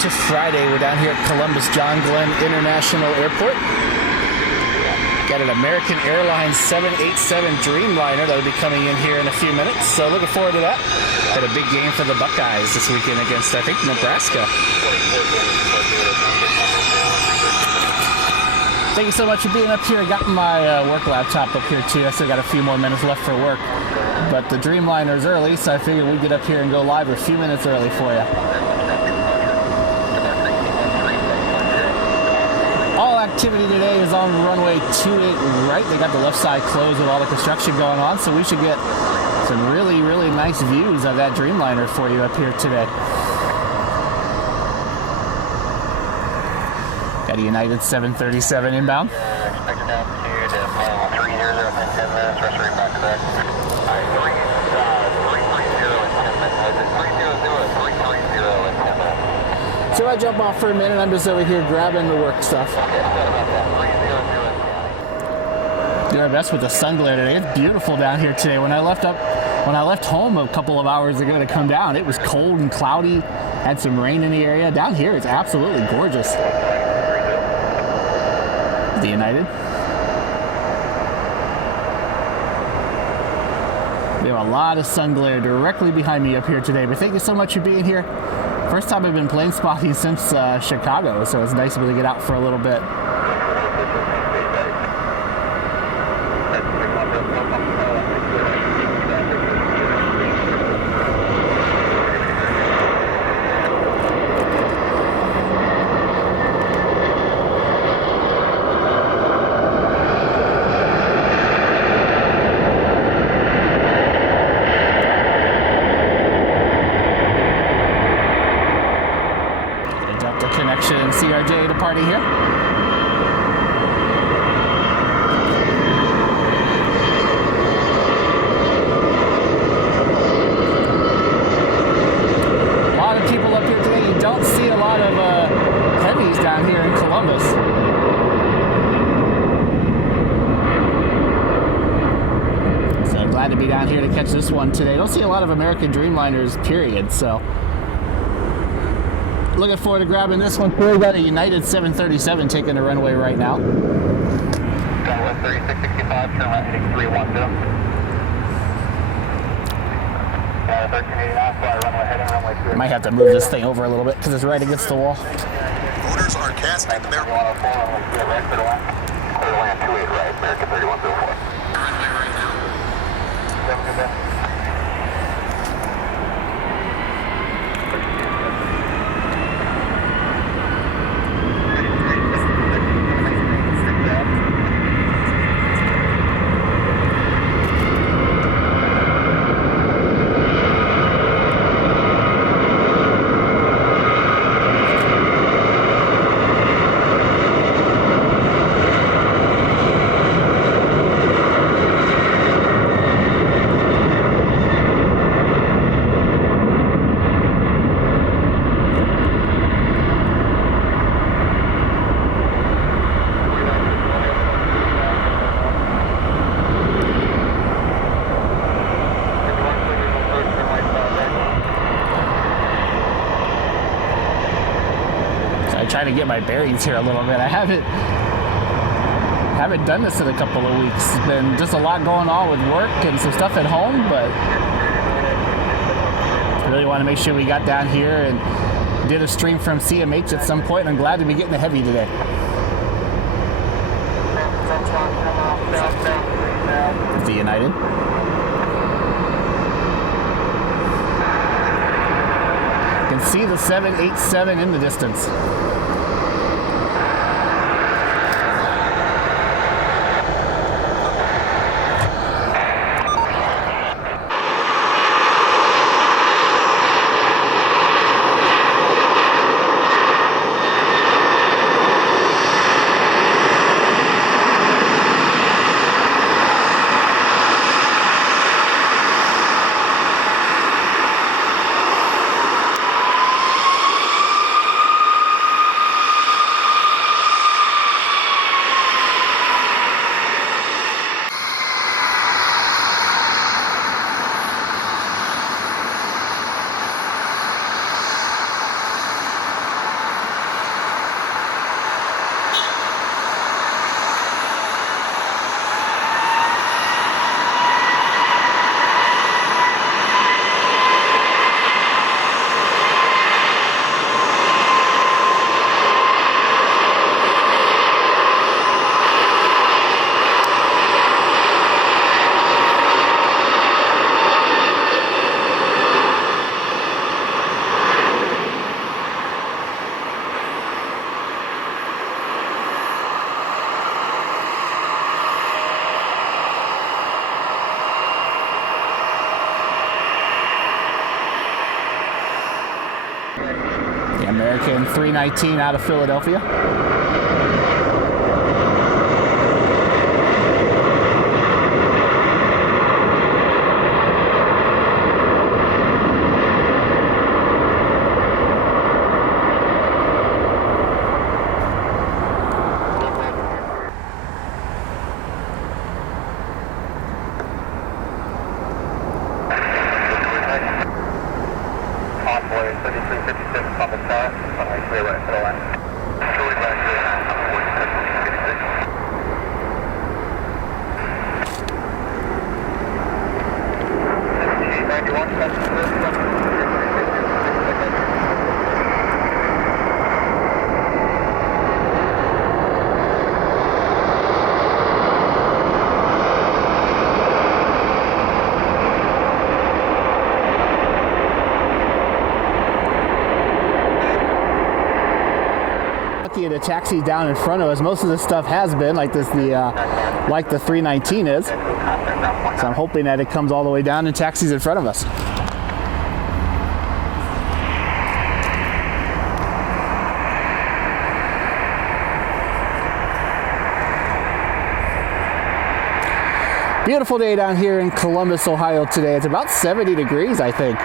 to Friday. We're down here at Columbus John Glenn International Airport. Got an American Airlines 787 Dreamliner that'll be coming in here in a few minutes. So looking forward to that. Had a big game for the Buckeyes this weekend against, I think, Nebraska. Thank you so much for being up here. I got my work laptop up here too. I still got a few more minutes left for work. But the Dreamliner's early, so I figured we'd get up here and go live a few minutes early for you. All activity today is on runway 28 right. They got the left side closed with all the construction going on, so we should get some really, really nice views of that Dreamliner for you up here today. Got a United 737 inbound. So I jump off for a minute. I'm just over here grabbing the work stuff. Doing our best with the sun glare today. It's beautiful down here today. When I left home a couple of hours ago to come down, it was cold and cloudy. Had some rain in the area. Down here, it's absolutely gorgeous. The United. We have a lot of sun glare directly behind me up here today, but thank you so much for being here. First time I've been plane spotting since Chicago, so it's nice to be able to get out for a little bit. Connection CRJ departing here. A lot of people up here today. You don't see a lot of heavies down here in Columbus. So glad to be down here to catch this one today. Don't see a lot of American Dreamliners, period, so looking forward to grabbing this one. We got a United 737 taking the runway right now. Southwest 3665, turn right heading 310. 1389, fly runway heading runway 3. Might have to move this thing over a little bit because it's right against the wall. Orders are casting the American. 104, right, clear to land. Clear to land 28 right, American 3104. Runway right now. Have a good day. Trying to get my bearings here a little bit. I haven't done this in a couple of weeks. It's been just a lot going on with work and some stuff at home, but I really want to make sure we got down here and did a stream from CMH at some point. I'm glad to be getting the heavy today. The United. You can see the 787 in the distance. American 319 out of Philadelphia. The taxi down in front of us. Most of this stuff has been like this, like the 319 is. So I'm hoping that it comes all the way down and taxis in front of us. Beautiful day down here in Columbus, Ohio today. It's about 70 degrees, I think.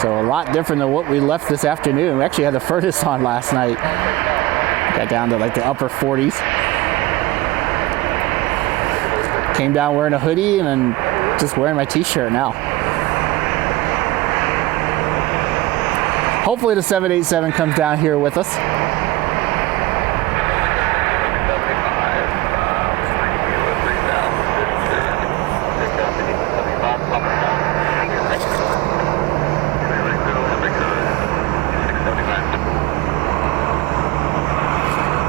So a lot different than what we left this afternoon. We actually had the furnace on last night. Got down to like the upper 40s. Came down wearing a hoodie and then just wearing my t-shirt now. Hopefully the 787 comes down here with us.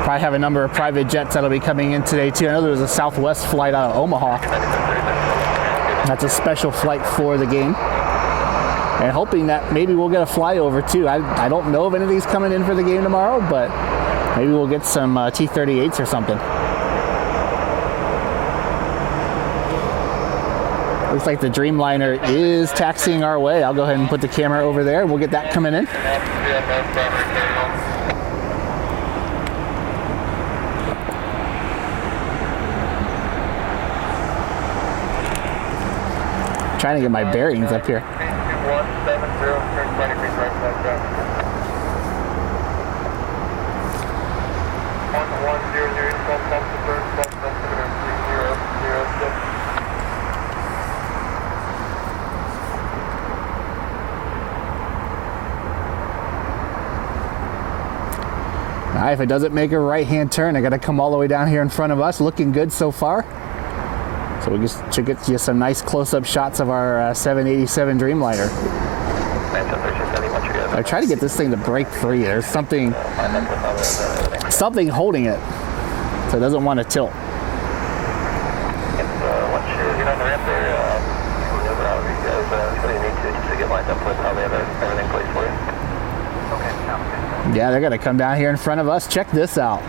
I have a number of private jets that'll be coming in today too. I know there was a Southwest flight out of Omaha. That's a special flight for the game. And hoping that maybe we'll get a flyover too. I don't know of any of these coming in for the game tomorrow, but maybe we'll get some T-38s or something. Looks like the Dreamliner is taxiing our way. I'll go ahead and put the camera over there. We'll get that coming in. Trying to get my bearings up here. Now, if it doesn't make a right-hand turn, I got to come all the way down here in front of us. Looking good so far. So we just should get you some nice close-up shots of our 787 Dreamliner. I try to get this thing to break free. There's something holding it, so it doesn't want to tilt. Yeah, they're gonna come down here in front of us. Check this out.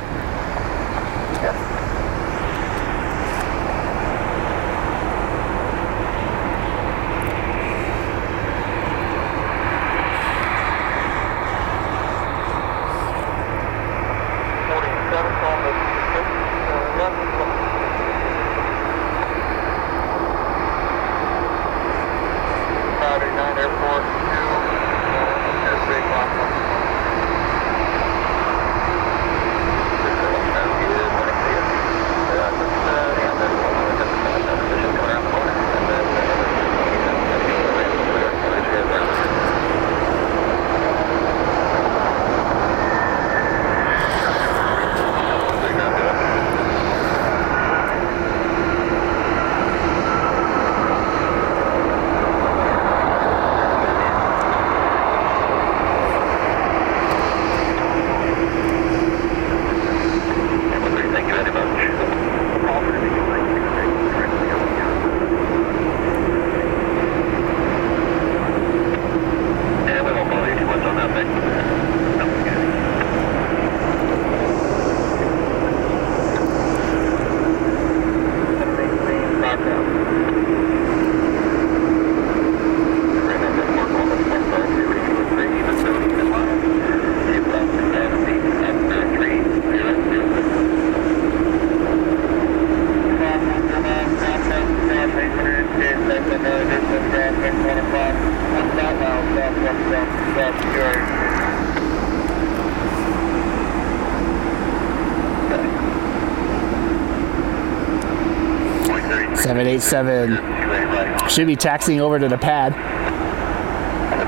787 should be taxiing over to the pad.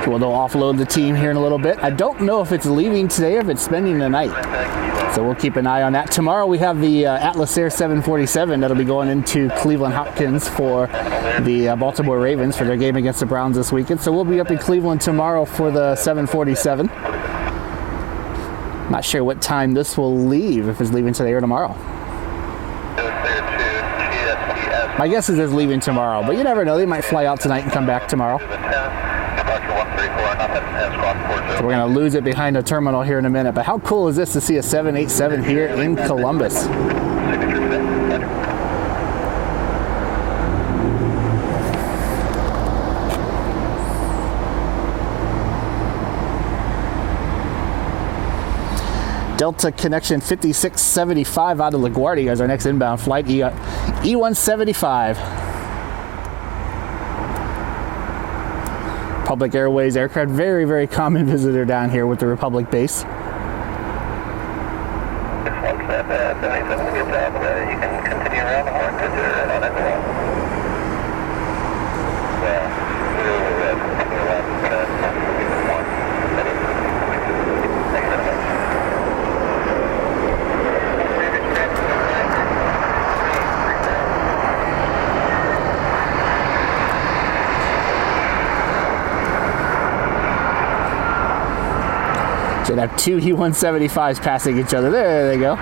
Well, they'll offload the team here in a little bit. I don't know if it's leaving today or if it's spending the night. So we'll keep an eye on that. Tomorrow we have the Atlas Air 747 that'll be going into Cleveland Hopkins for the Baltimore Ravens for their game against the Browns this weekend. So we'll be up in Cleveland tomorrow for the 747. Not sure what time this will leave, if it's leaving today or tomorrow. My guess is it's leaving tomorrow, but you never know. They might fly out tonight and come back tomorrow. So we're going to lose it behind the terminal here in a minute. But how cool is this to see a 787 here in Columbus? Delta Connection 5675 out of LaGuardia as our next inbound flight, E175. Public Airways aircraft, very, very common visitor down here with the Republic base. You can continue around the horn because you're not at the wall. Should have two E175s passing each other. There they go.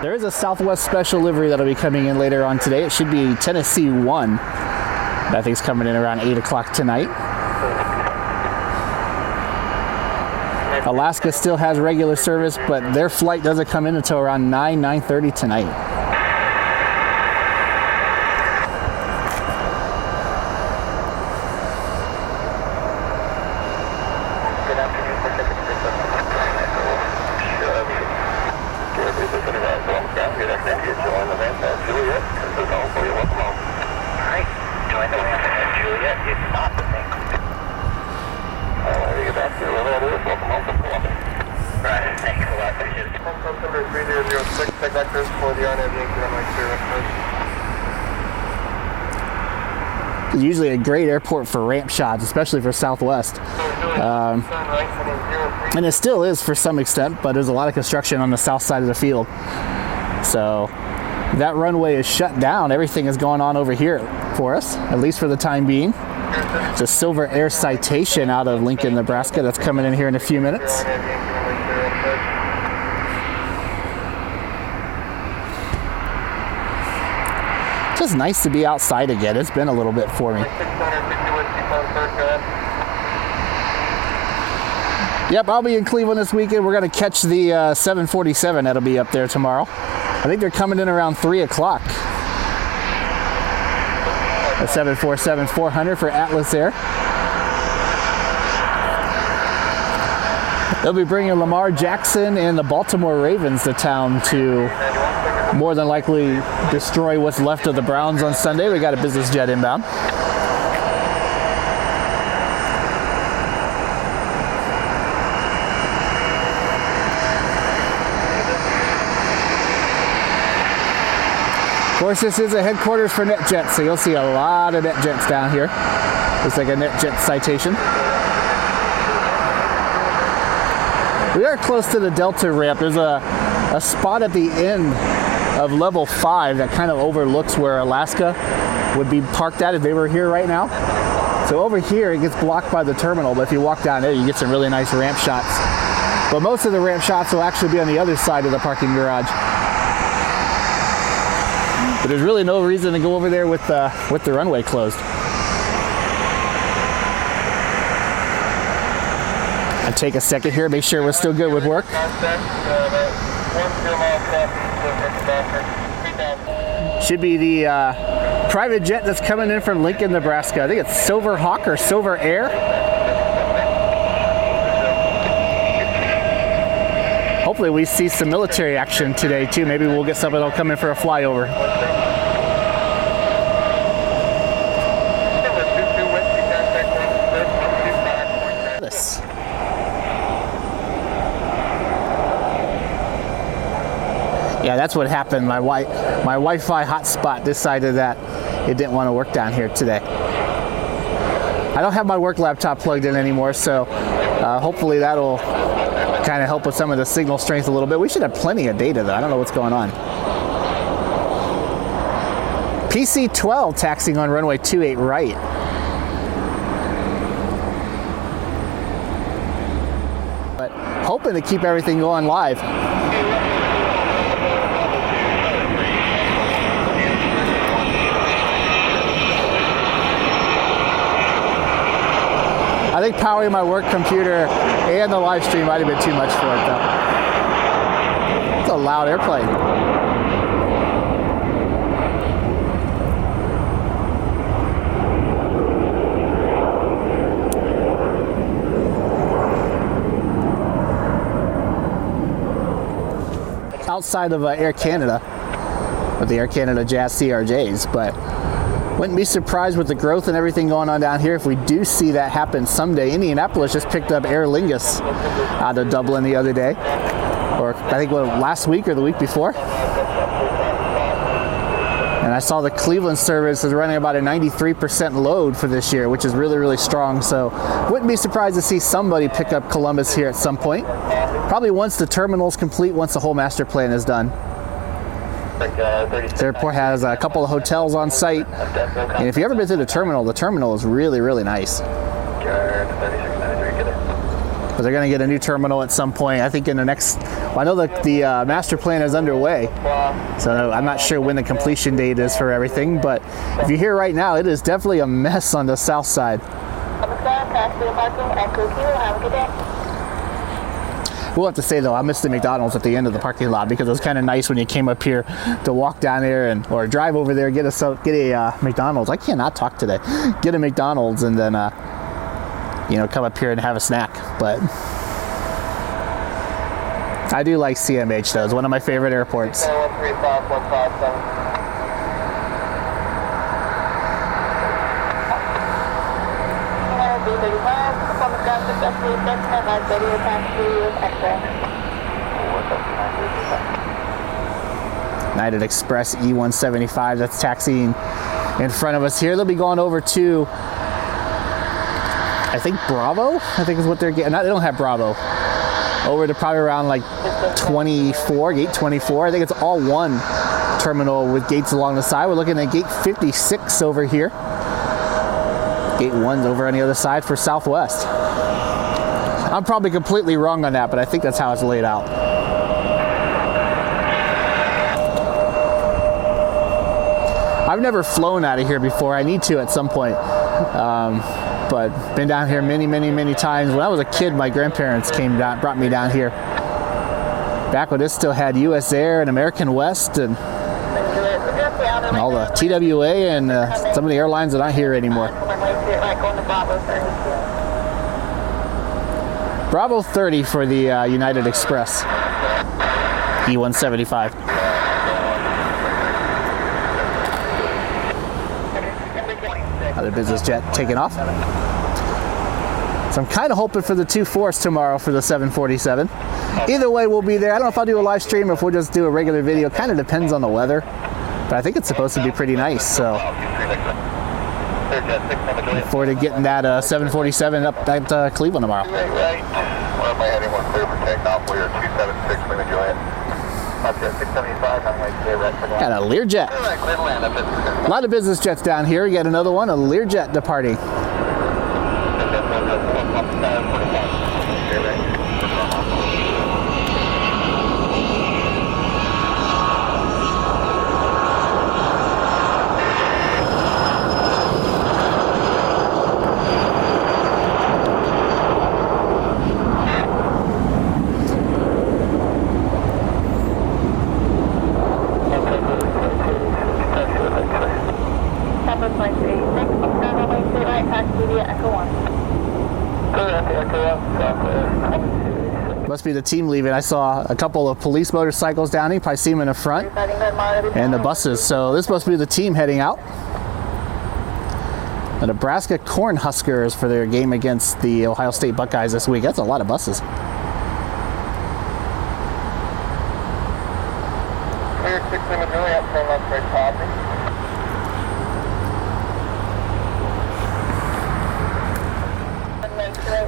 There is a Southwest special livery that'll be coming in later on today. It should be Tennessee 1. That thing's coming in around 8 o'clock tonight. Alaska still has regular service, but their flight doesn't come in until around 9:30 tonight. It's usually a great airport for ramp shots, especially for Southwest. And it still is for some extent, but there's a lot of construction on the south side of the field. So that runway is shut down. Everything is going on over here for us, at least for the time being. It's a Silver Air Citation out of Lincoln, Nebraska that's coming in here in a few minutes. Just nice to be outside again. It's been a little bit for me. Yep, I'll be in Cleveland this weekend. We're going to catch the 747 that'll be up there tomorrow. I think they're coming in around 3 o'clock. The 747-400 for Atlas Air. They'll be bringing Lamar Jackson and the Baltimore Ravens to town to more than likely destroy what's left of the Browns on Sunday. We got a business jet inbound. Of course, this is a headquarters for NetJets, so you'll see a lot of NetJets down here. Looks like a NetJet Citation. We are close to the Delta ramp. There's a spot at the end of level 5 that kind of overlooks where Alaska would be parked at if they were here right now. So over here it gets blocked by the terminal, but if you walk down there you get some really nice ramp shots. But most of the ramp shots will actually be on the other side of the parking garage. But there's really no reason to go over there with the runway closed. I'll take a second here, make sure we're still good with work. Should be the private jet that's coming in from Lincoln, Nebraska. I think it's Silver Hawk or Silver Air. Hopefully we see some military action today too. Maybe we'll get somebody that'll come in for a flyover. Yeah, that's what happened. My Wi-Fi hotspot decided that it didn't want to work down here today. I don't have my work laptop plugged in anymore, so hopefully that'll kind of help with some of the signal strength a little bit. We should have plenty of data though. I don't know what's going on. PC-12 taxiing on runway 28 right. But hoping to keep everything going live. I think powering my work computer and the live stream might have been too much for it though. It's a loud airplane. Outside of Air Canada, with the Air Canada Jazz CRJs, but wouldn't be surprised with the growth and everything going on down here if we do see that happen someday. Indianapolis just picked up Aer Lingus out of Dublin the other day, or I think last week or the week before. And I saw the Cleveland service is running about a 93% load for this year, which is really, really strong. So wouldn't be surprised to see somebody pick up Columbus here at some point. Probably once the terminal's complete, once the whole master plan is done. The airport has a couple of hotels on site. And if you've ever been to the terminal is really, really nice. But they're going to get a new terminal at some point. I think in the next, well, I know that the master plan is underway. So I'm not sure when the completion date is for everything. But if you're here right now, it is definitely a mess on the south side. We'll have to say though, I missed the McDonald's at the end of the parking lot because it was kind of nice when you came up here to walk down there or drive over there, get a McDonald's. I cannot talk today. Get a McDonald's and then come up here and have a snack. But I do like CMH though. It's one of my favorite airports. United Express E175 that's taxiing in front of us here. They'll be going over to, I think Bravo, I think is what they're getting. They don't have Bravo. Over to probably around like 24, gate 24. I think it's all one terminal with gates along the side. We're looking at gate 56 over here. Gate 1's over on the other side for Southwest. I'm probably completely wrong on that, but I think that's how it's laid out. I've never flown out of here before. I need to at some point. But been down here many, many, many times. When I was a kid, my grandparents came down, brought me down here. Back when this still had US Air and American West and all the TWA and some of the airlines that aren't here anymore. Bravo 30 for the United Express E175. Other business jet taking off. So I'm kind of hoping for the 2-4s tomorrow for the 747. Either way, we'll be there. I don't know if I'll do a live stream or if we'll just do a regular video. Kind of depends on the weather. But I think it's supposed to be pretty nice. So look forward to getting that 747 up at Cleveland tomorrow. Got a Learjet. A lot of business jets down here. We got another one, a Learjet departing. Must be the team leaving. I saw a couple of police motorcycles down here. Probably see them in the front. And the buses. So this must be the team heading out. The Nebraska Cornhuskers for their game against the Ohio State Buckeyes this week. That's a lot of buses.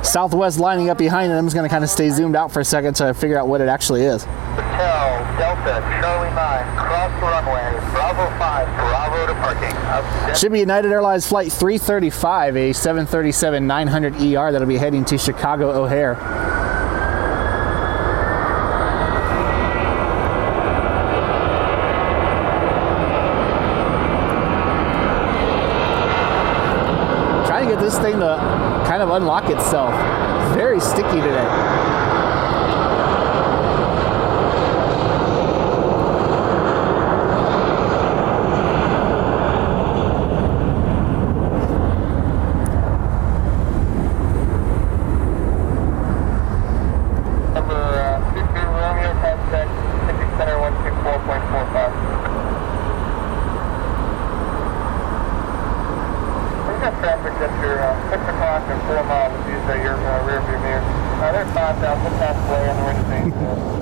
Southwest lining up behind it. I'm just going to kind of stay zoomed out for a second to figure out what it actually is. Hotel Delta Charlie 9, cross the runway, Bravo 5, Bravo to parking. Should be United Airlines Flight 335, a 737-900ER that'll be heading to Chicago O'Hare. Trying to get this thing to kind of unlock itself. Very sticky today.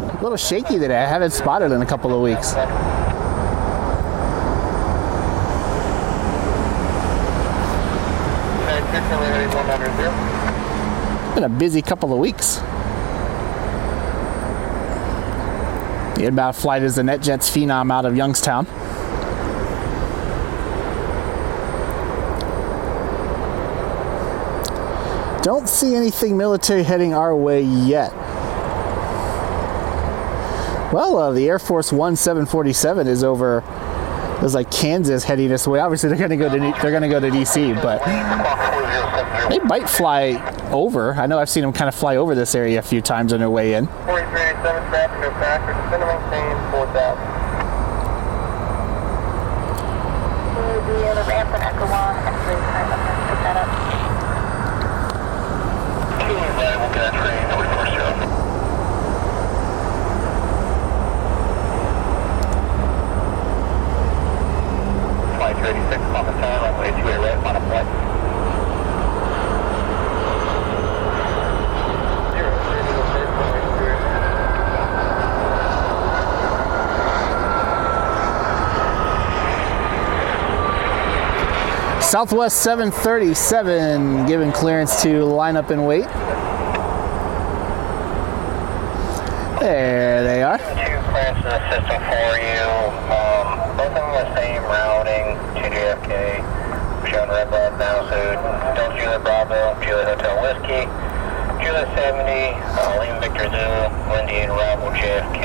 A little shaky today. I haven't spotted in a couple of weeks. Been a busy couple of weeks. The inbound flight is the NetJets Phenom out of Youngstown. Don't see anything military heading our way yet. Well, the Air Force One 747 is over. It was like Kansas heading this way. Obviously, they're going to go to DC, but they might fly over. I know I've seen them kind of fly over this area a few times on their way in. 4387 traffic, no factors, minimum maintain 4,000. The ramp and Echo 1 and 3 current, I'm going to pick that up. Right, we'll get that train, number 40. Flight 36, on the time, runway 28 right, final flight. 0, Southwest 737 given clearance to line up and wait. There they are. 2 clearance in the system for you. Both of them the same routing to JFK. Showing red light now, so Delta Juliet Bravo, Juliet Hotel Whiskey, Juliet 70, Lima Victor Zulu, Wendy and Bravo JFK.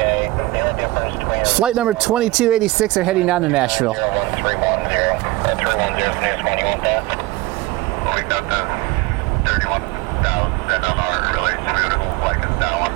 The only difference between flight number 2286 are heading down to Nashville. 01310. 310 is the next one. You want that? Well, we got the 31,000 on our relay, so we would have like us that one.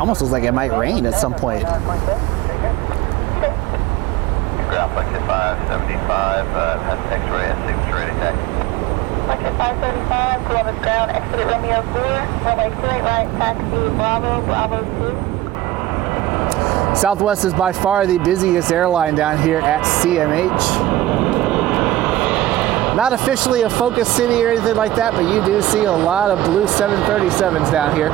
Almost looks like it might rain at some point. Ground flight 575, has X-ray at 6 ready taxi. Flight 535, Columbus ground, exit at Romeo 4, runway 28 right, taxi Bravo, Bravo 2. Southwest is by far the busiest airline down here at CMH. Not officially a focus city or anything like that, but you do see a lot of blue 737s down here.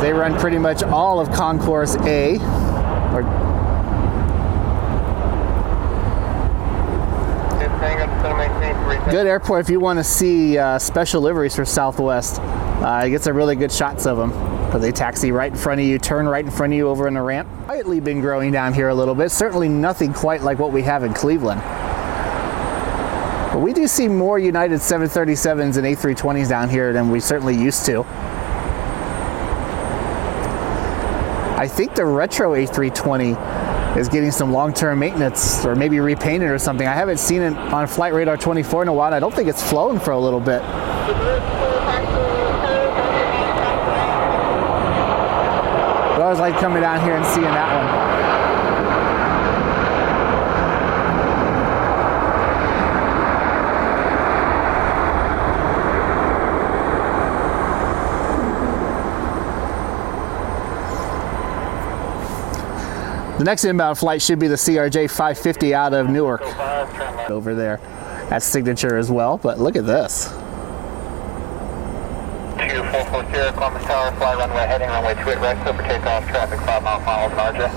They run pretty much all of Concourse A. Good airport if you want to see special liveries for Southwest. It gets a really good shots of them because they taxi right in front of you, turn right in front of you over in the ramp. Quietly been growing down here a little bit. Certainly nothing quite like what we have in Cleveland. But we do see more United 737s and A320s down here than we certainly used to. I think the retro A320 is getting some long-term maintenance or maybe repainted or something. I haven't seen it on Flight Radar 24 in a while. I don't think it's flown for a little bit. But I always like coming down here and seeing that one. The next inbound flight should be the CRJ 550 out of Newark over there. That's signature as well, but look at this. 2440 Columbus Tower, fly runway heading runway 28 right, clear for takeoff, traffic 5 mile final with an RJ.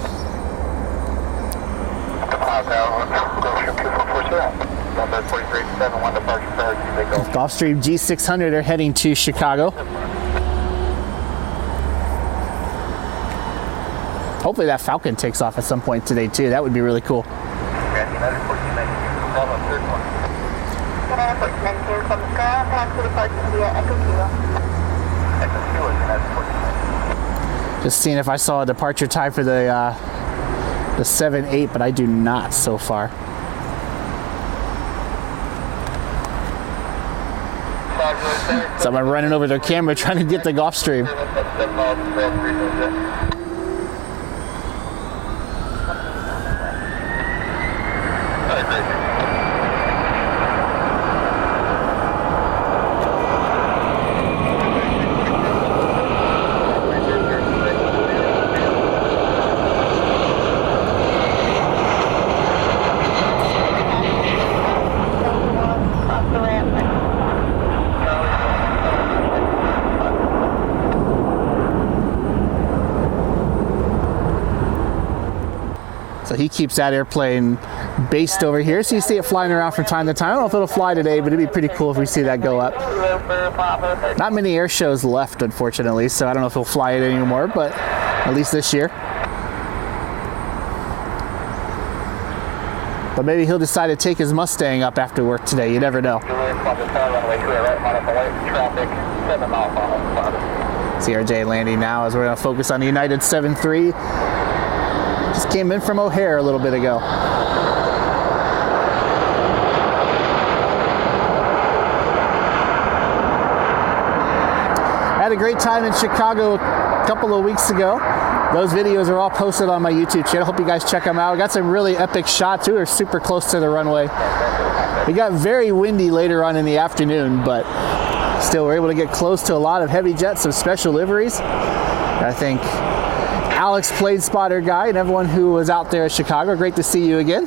Cloud Tower, Gulfstream 2440, number 4371, departure for RQ, Gulfstream G600 are heading to Chicago. Hopefully that Falcon takes off at some point today too. That would be really cool. Just seeing if I saw a departure time for the 7-8, but I do not so far. Someone running over their camera trying to get the Gulfstream. So he keeps that airplane based over here. So you see it flying around from time to time. I don't know if it'll fly today, but it'd be pretty cool if we see that go up. Not many air shows left, unfortunately, so I don't know if he'll fly it anymore, but at least this year. But maybe he'll decide to take his Mustang up after work today. You never know. CRJ landing now as we're going to focus on the United 7-3. Just came in from O'Hare a little bit ago. I had a great time in Chicago a couple of weeks ago. Those videos are all posted on my YouTube channel. Hope you guys check them out. We got some really epic shots. We were super close to the runway. It got very windy later on in the afternoon, but still we're able to get close to a lot of heavy jets, some special liveries. I think Alex, plane spotter guy, and everyone who was out there at Chicago, great to see you again.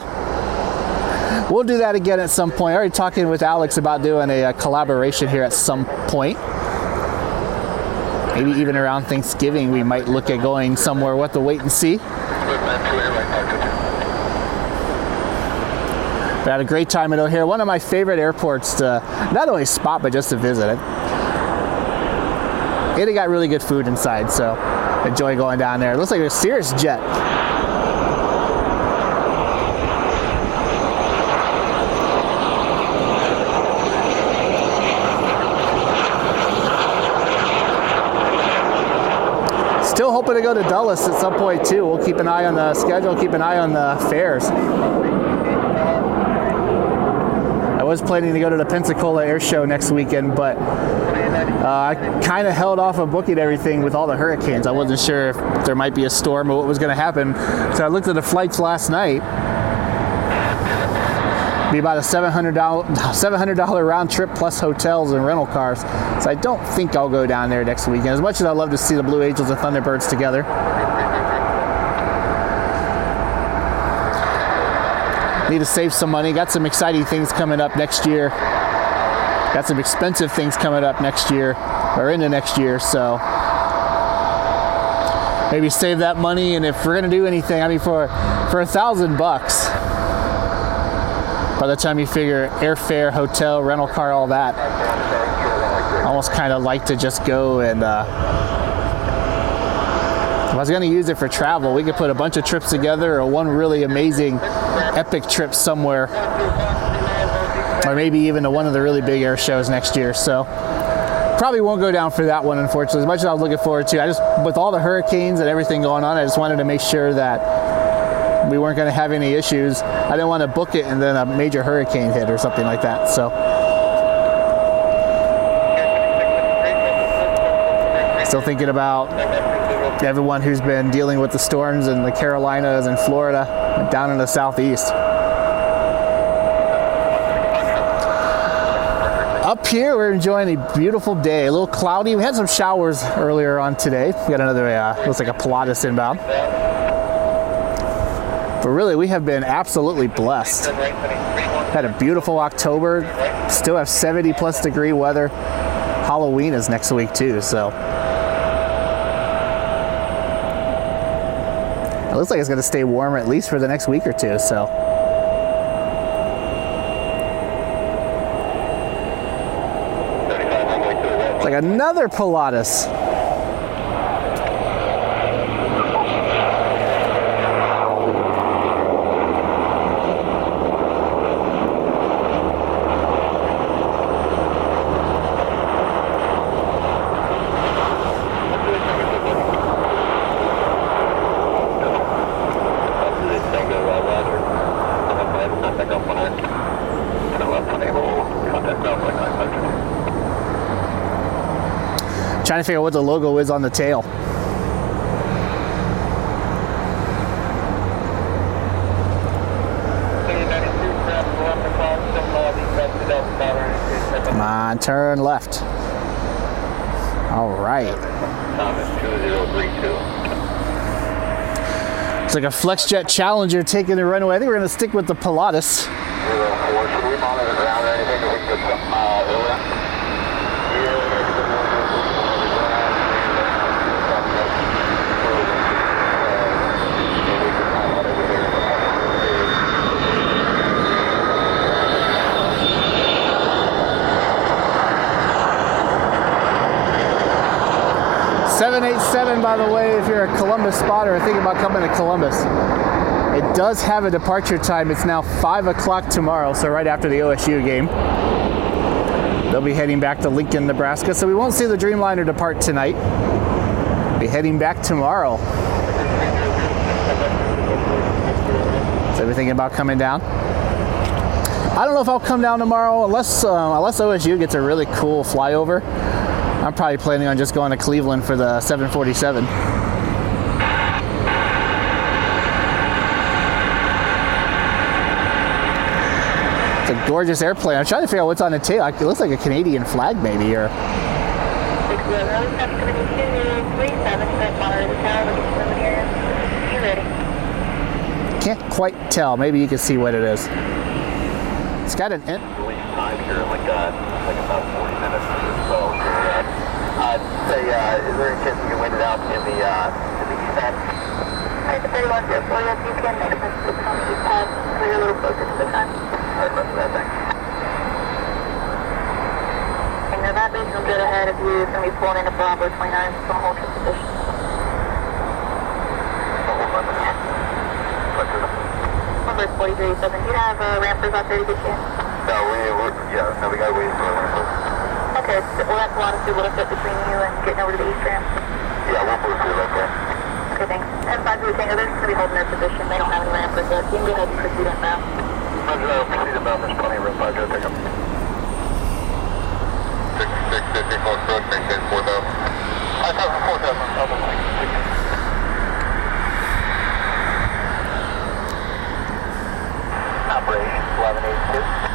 We'll do that again at some point. Already talking with Alex about doing a collaboration here at some point. Maybe even around Thanksgiving, we might look at going somewhere. We'll have to wait and see. But I had a great time at O'Hare. One of my favorite airports to not only spot, but just to visit it. And it got really good food inside, so enjoy going down there. It looks like a Cirrus jet. Still hoping to go to Dulles at some point too. We'll keep an eye on the schedule, keep an eye on the fares. I was planning to go to the Pensacola Air Show next weekend, but I kind of held off on booking everything with all the hurricanes. I wasn't sure if there might be a storm or what was going to happen. So I looked at the flights last night. Be about a $700 round trip plus hotels and rental cars. So I don't think I'll go down there next weekend. As much as I love to see the Blue Angels and Thunderbirds together. Need to save some money. Got some exciting things coming up next year. Got some expensive things coming up next year, or into next year, so maybe save that money. And if we're gonna do anything, I mean, for $1,000, by the time you figure airfare, hotel, rental car, all that, I almost kind of like to just go and if I was gonna use it for travel, we could put a bunch of trips together, or one really amazing, epic trip somewhere. Or maybe even to one of the really big air shows next year. So probably won't go down for that one, unfortunately. As much as I was looking forward to, with all the hurricanes and everything going on, I just wanted to make sure that we weren't going to have any issues. I didn't want to book it and then a major hurricane hit or something like that. So still thinking about everyone who's been dealing with the storms in the Carolinas and Florida and down in the southeast. Up here, we're enjoying a beautiful day. A little cloudy. We had some showers earlier on today. We got another, looks like a Pilatus inbound. But really, we have been absolutely blessed. Had a beautiful October. Still have 70+ degree weather. Halloween is next week too, so. It looks like it's gonna stay warm at least for the next week or two, so. It's like another Pilatus. Trying to figure out what the logo is on the tail. Come on, turn left. All right. It's like a FlexJet Challenger taking the runway. I think we're going to stick with the Pilatus. .787, by the way, if you're a Columbus spotter or thinking about coming to Columbus. It does have a departure time. It's now 5 o'clock tomorrow, so right after the OSU game. They'll be heading back to Lincoln, Nebraska, so we won't see the Dreamliner depart tonight. Be heading back tomorrow. So we're thinking about coming down. I don't know if I'll come down tomorrow unless OSU gets a really cool flyover. I'm probably planning on just going to Cleveland for the 747. It's a gorgeous airplane. I'm trying to figure out what's on the tail. It looks like a Canadian flag maybe, or... Can't quite tell. Maybe you can see what it is. It's got an... Time here, like about 40 minutes or so. Say, is there any chance you can wait it out in the east end? I have the 31 here for you. If you can make a mistake on the east pad, so you're a little closer to the time. Alright, rest of that thing. And now that means you'll get ahead of you. It's going to be pulling into Bravo 29, so hold your position. Number 43, 7. Do you have rampers out there to get you in? No, we got to wait for a ramper. Okay, well that's a lot of people to fit between you and getting over to the east ramp. Yeah, we'll move through right there. Okay, thanks. And 5 to the Tango, they're just going to be holding their position. They don't have any rampers yet. You can go ahead and proceed inbound. Roger that, proceed inbound. There's plenty of room. 5 to take them. 6650 Fox Road, maintain 4000. I thought it was 4000. I was like 60. Operation 1182.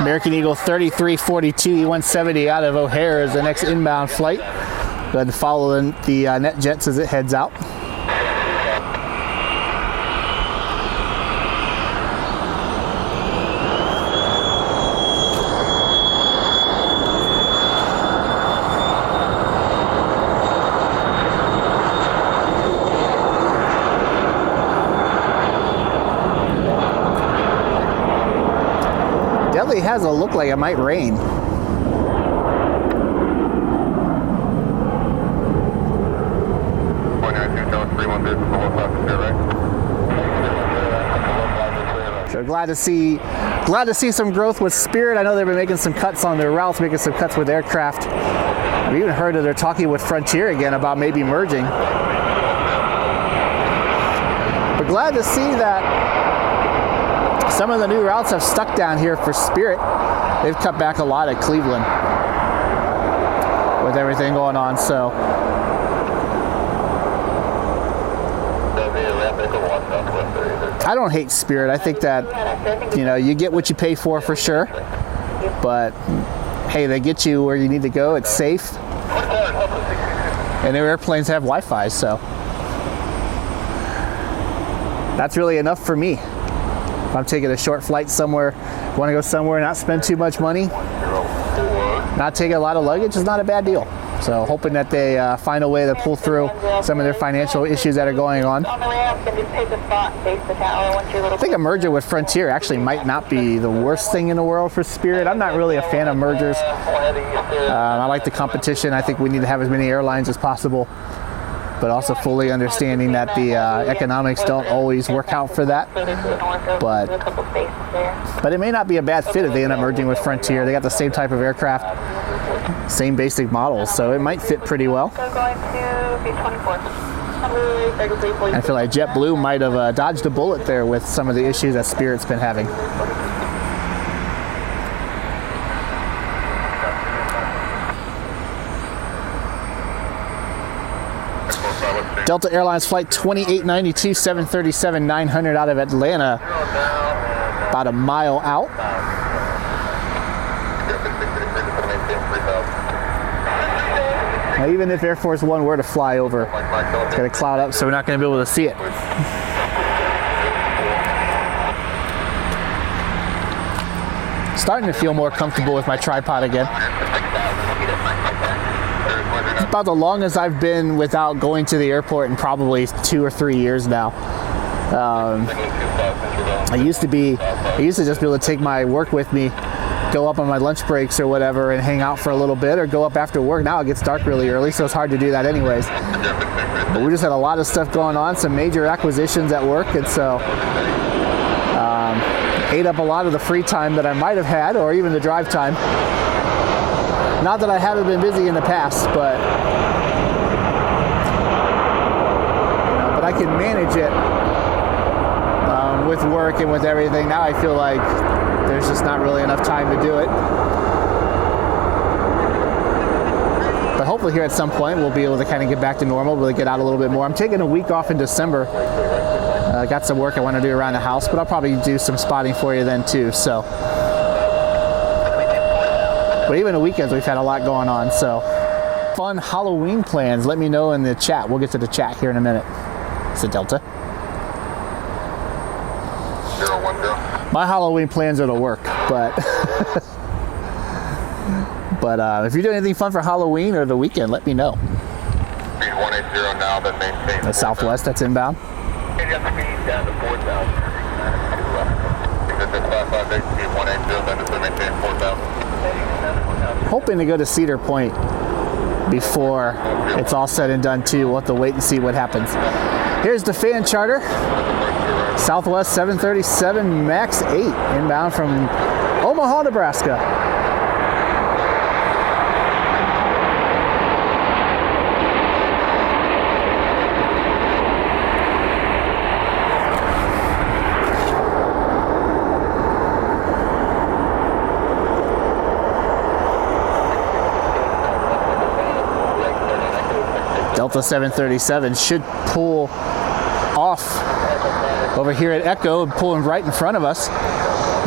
American Eagle 3342, E170 out of O'Hare is the next inbound flight. Go ahead and follow the NetJets as it heads out. Definitely has a look like it might rain. So glad to see some growth with Spirit. I know they've been making some cuts on their routes, making some cuts with aircraft. I've even heard that they're talking with Frontier again about maybe merging. glad to see that some of the new routes have stuck down here for Spirit. They've cut back a lot at Cleveland with everything going on, so. I don't hate Spirit. I think that, you know, you get what you pay for sure. But, hey, they get you where you need to go. It's safe. And their airplanes have Wi-Fi, so. That's really enough for me. If I'm taking a short flight somewhere, want to go somewhere, not spend too much money, not take a lot of luggage is not a bad deal. So hoping that they find a way to pull through some of their financial issues that are going on. I think a merger with Frontier actually might not be the worst thing in the world for Spirit. I'm not really a fan of mergers. I like the competition. I think we need to have as many airlines as possible, but also fully understanding that the economics don't always work out for that. But it may not be a bad fit if they end up merging with Frontier. They got the same type of aircraft, same basic models, so it might fit pretty well. I feel like JetBlue might have dodged a bullet there with some of the issues that Spirit's been having. Delta Airlines flight 2892, 737-900 out of Atlanta, about a mile out. Now, even if Air Force One were to fly over, it's going to cloud up, so we're not going to be able to see it. Starting to feel more comfortable with my tripod again. It's about the longest I've been without going to the airport in probably 2 or 3 years now. I used to just be able to take my work with me, go up on my lunch breaks or whatever and hang out for a little bit, or go up after work. Now it gets dark really early, so it's hard to do that anyways. But we just had a lot of stuff going on, some major acquisitions at work, and so ate up a lot of the free time that I might have had, or even the drive time. Not that I haven't been busy in the past, but I can manage it with work and with everything. Now I feel like there's just not really enough time to do it. But hopefully here at some point we'll be able to kind of get back to normal, really get out a little bit more. I'm taking a week off in December. Got some work I want to do around the house, but I'll probably do some spotting for you then too. So, but even the weekends we've had a lot going on. So, fun Halloween plans. Let me know in the chat. We'll get to the chat here in a minute. It's a Delta. 010. My Halloween plans are to work, but if you're doing anything fun for Halloween or the weekend, let me know. Speed 180 now, then maintain. The Southwest that's inbound. Speed down to 4,000. Exit class 58, speed 180, then just maintain 4,000. Hoping to go to Cedar Point before it's all said and done too. We'll have to wait and see what happens. Here's the fan charter. Southwest 737 MAX 8 inbound from Omaha, Nebraska. Delta 737 should pull off over here at Echo and pulling right in front of us.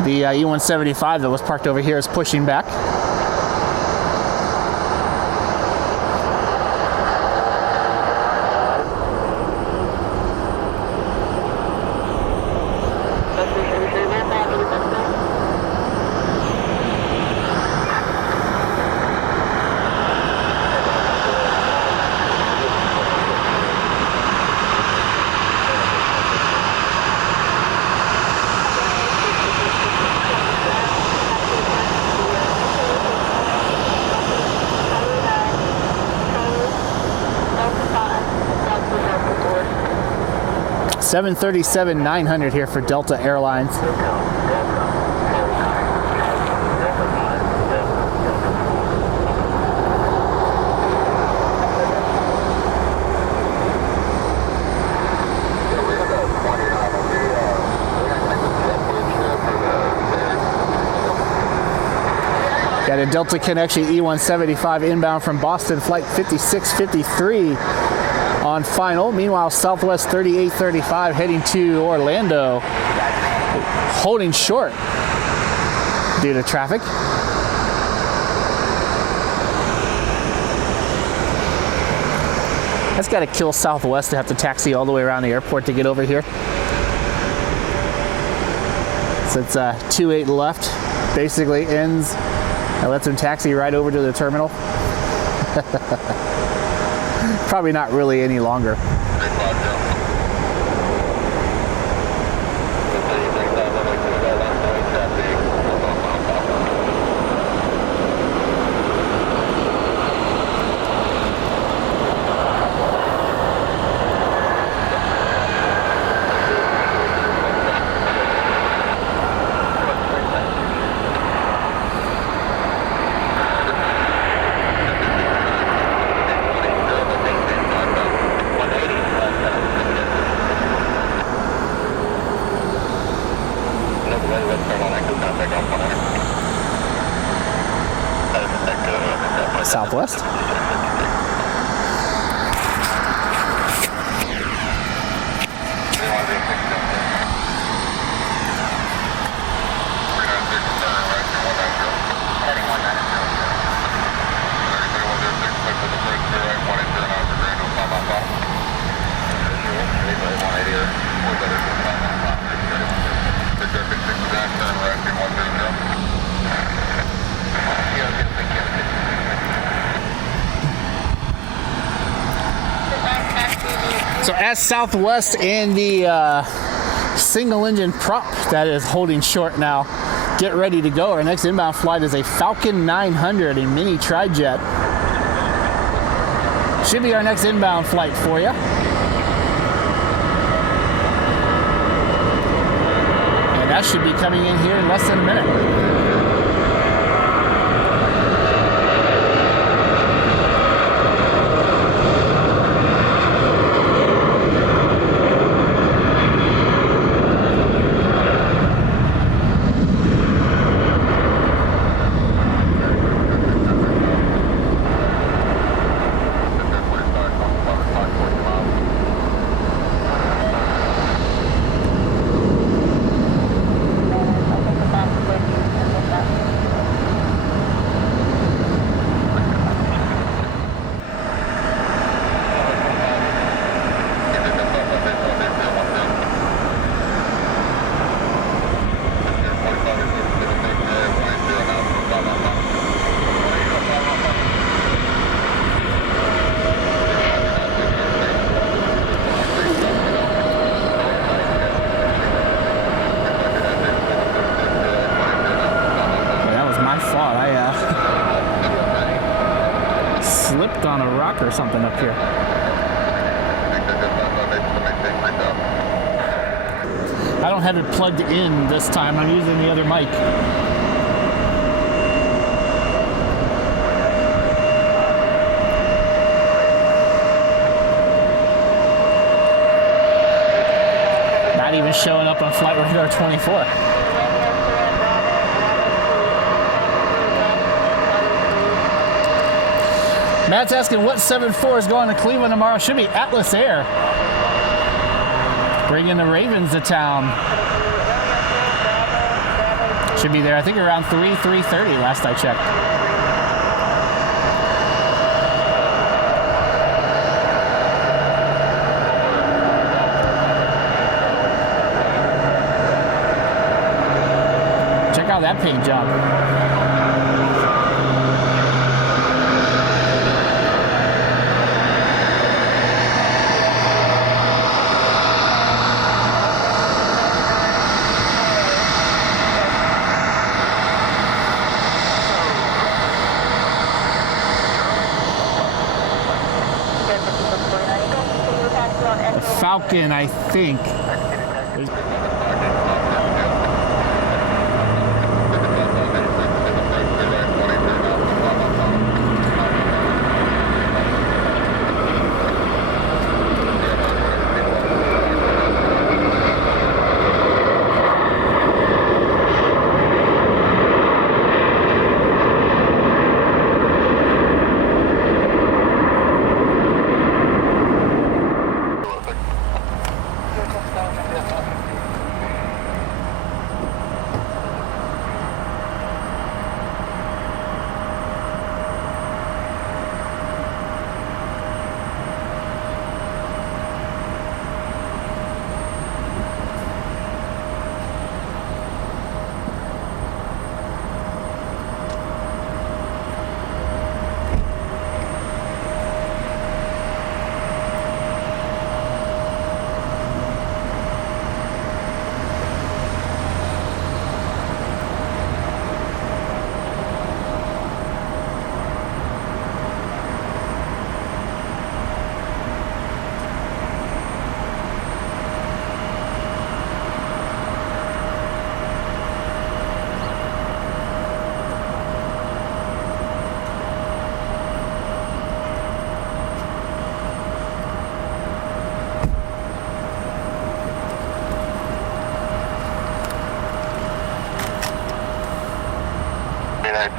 The E-175 that was parked over here is pushing back. $737-900 here for Delta Airlines. Got a Delta connection E175 inbound from Boston, flight 5653 on final. Meanwhile, Southwest 3835 heading to Orlando, holding short due to traffic. That's got to kill Southwest to have to taxi all the way around the airport to get over here. So it's 28 left, basically ends. I let them taxi right over to the terminal. Probably not really any longer. Southwest. So as Southwest and the single engine prop that is holding short now get ready to go, our next inbound flight is a Falcon 900, a mini tri-jet. Should be our next inbound flight for you. And that should be coming in here in less than a minute. Slipped on a rock or something up here. I don't have it plugged in this time. I'm using the other mic. Not even showing up on Flight Radar 24. Matt's asking what 7-4 is going to Cleveland tomorrow. Should be Atlas Air. Bringing the Ravens to town. Should be there, I think, around 3:30 last I checked. Check out that paint job. Falcon, I think.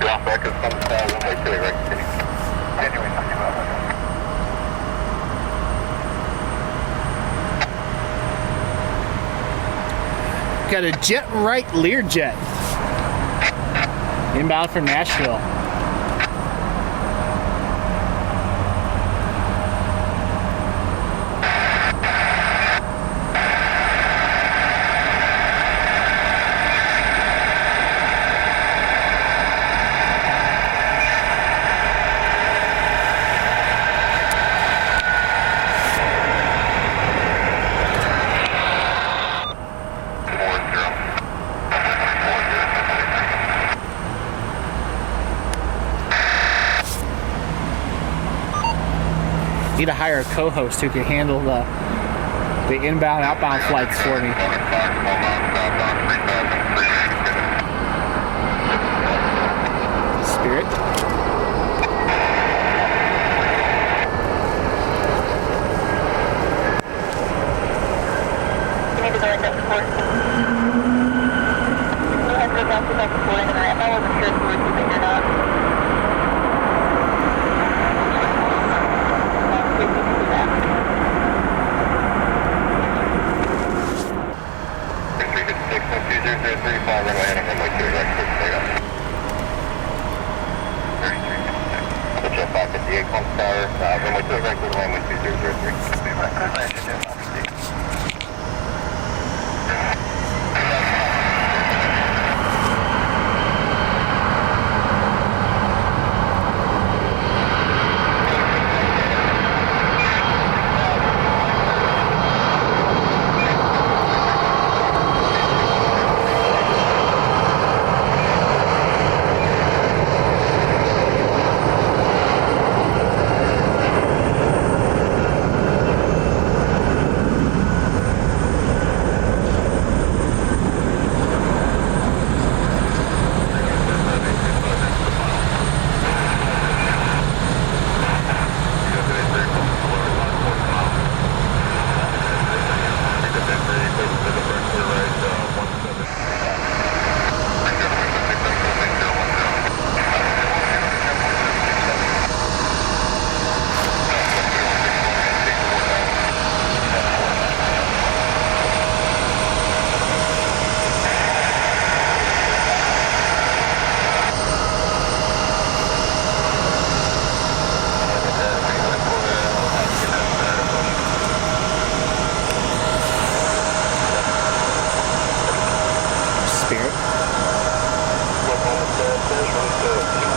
2 off record from runway 2 right city. Anyway, Got a jet right Learjet inbound from Nashville. Need to hire a co-host who can handle the inbound, outbound flights for me. Spirit. You need to go into support. Go ahead and go down to that support in the ramp. I wasn't sure if you were keeping or not.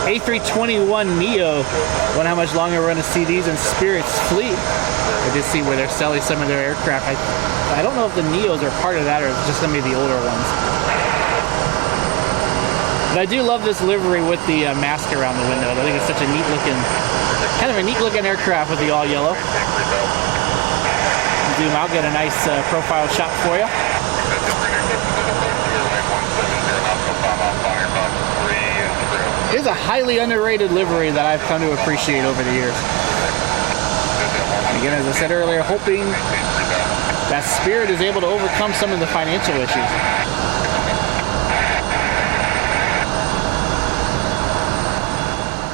A321neo. Wonder how much longer we're going to see these in Spirit's fleet. I did see where they're selling some of their aircraft. I don't know if the neos are part of that or it's just going to be the older ones. But I do love this livery with the mask around the window. I think it's such a neat looking, kind of a neat looking aircraft with the all yellow. Zoom out, get a nice profile shot for you. It is a highly underrated livery that I've come to appreciate over the years. Again, as I said earlier, hoping that Spirit is able to overcome some of the financial issues.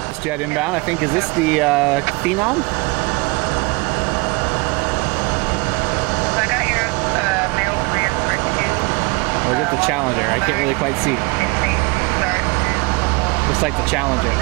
This jet inbound, I think, is this the Phenom? I got your mail plan for 2. Or is it the Challenger? I can't really quite see. Looks like the Challenger.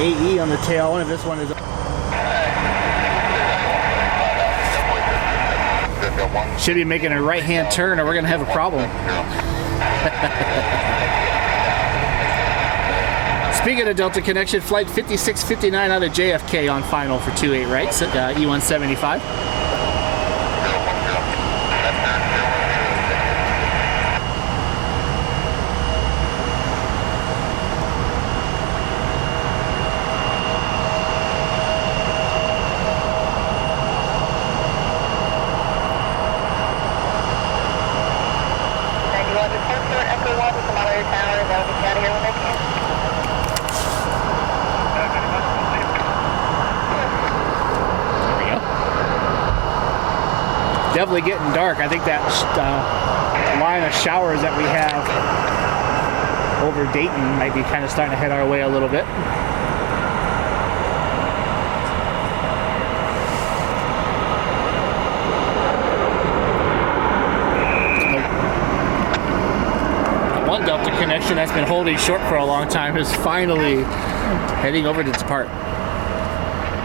AE on the tail. I wonder if this one is. Should be making a right-hand turn or we're going to have a problem. Speaking of Delta Connection, flight 5659 out of JFK on final for 28 rights at E175. definitely getting dark. I think that line of showers that we have over Dayton might be kind of starting to head our way a little bit. The one Delta connection that's been holding short for a long time is finally heading over to depart.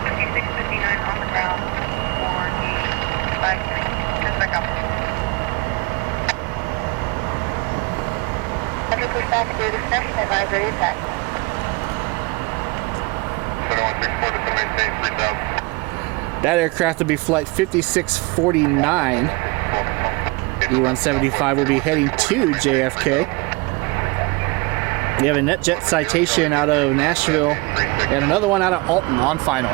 5659 on the ground for the 53. Just back up. After pushback to destination advisory attack. 7164 to maintain 3000. That aircraft will be flight 5649. E-175 will be heading to JFK. We have a NetJet citation out of Nashville and another one out of Alton on final.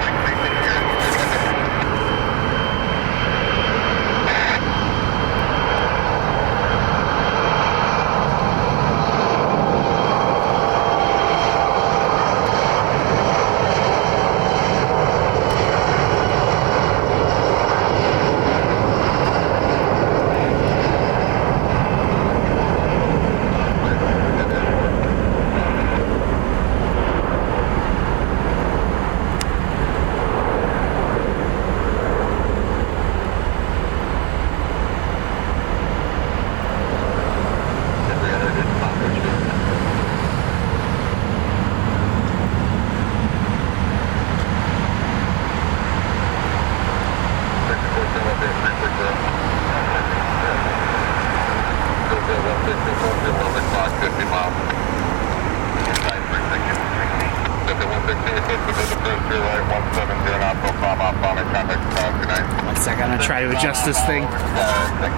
One second, I'm gonna try to adjust this thing. There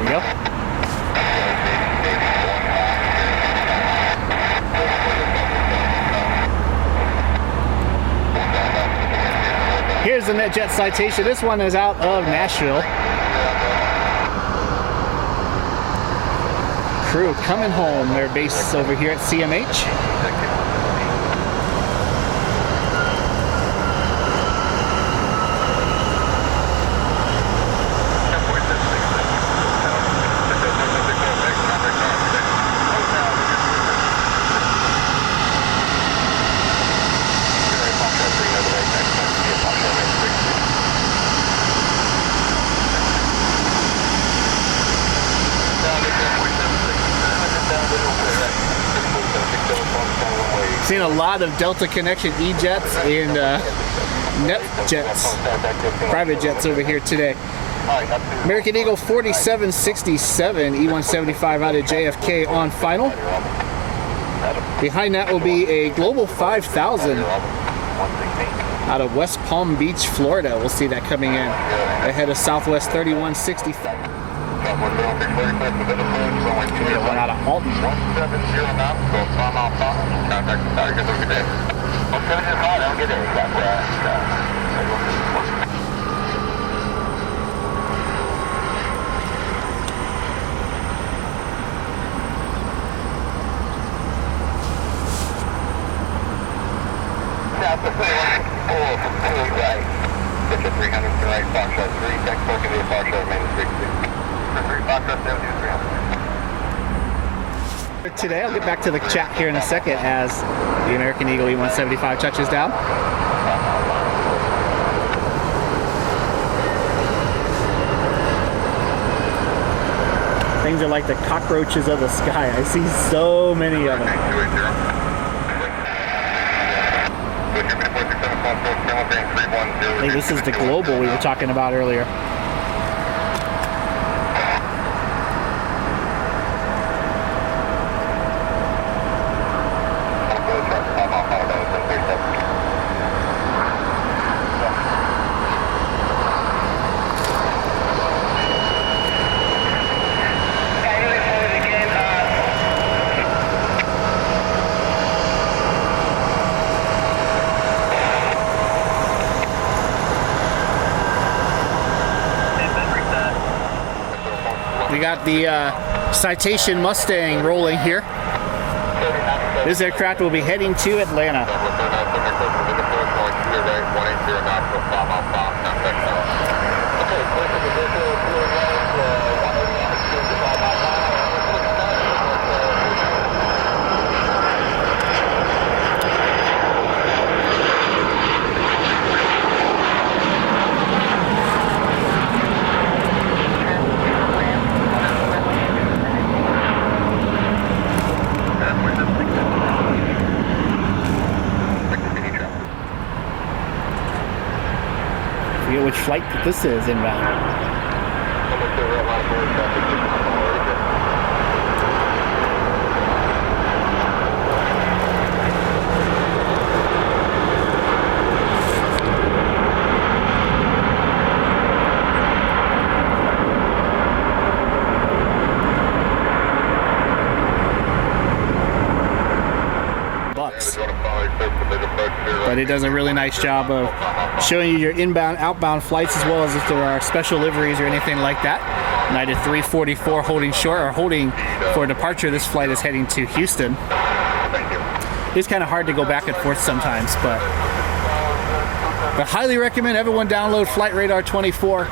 we go. Here's the NetJet citation. This one is out of Nashville. Crew coming home. Their base over here at CMH. Seen a lot of Delta connection E-jets and net jets, private jets over here today. American Eagle 4767, E-175 out of JFK on final. Behind that will be a Global 5000 out of West Palm Beach, Florida. We'll see that coming in ahead of Southwest 3165. One out of Alton. 170 knots, so 5 miles south. Contact the target. Have a good day. 175, have a good day. South of 164, right. Get your 300 to right, Foxtrot 3, text book into the Foxtrot main 66. For 3 Foxtrot 72, 300. Today, I'll get back to the chat here in a second as the American Eagle E-175 touches down. Things are like the cockroaches of the sky. I see so many of them. Hey, this is the Global we were talking about earlier. We got the Citation Mustang rolling here. This aircraft will be heading to Atlanta. forget which flight that this is inbound. But it does a really nice job of showing you your inbound, outbound flights, as well as if there are special liveries or anything like that. United 344 holding short, or holding for departure. This flight is heading to Houston. It's kind of hard to go back and forth sometimes, but highly recommend everyone download Flight Radar 24.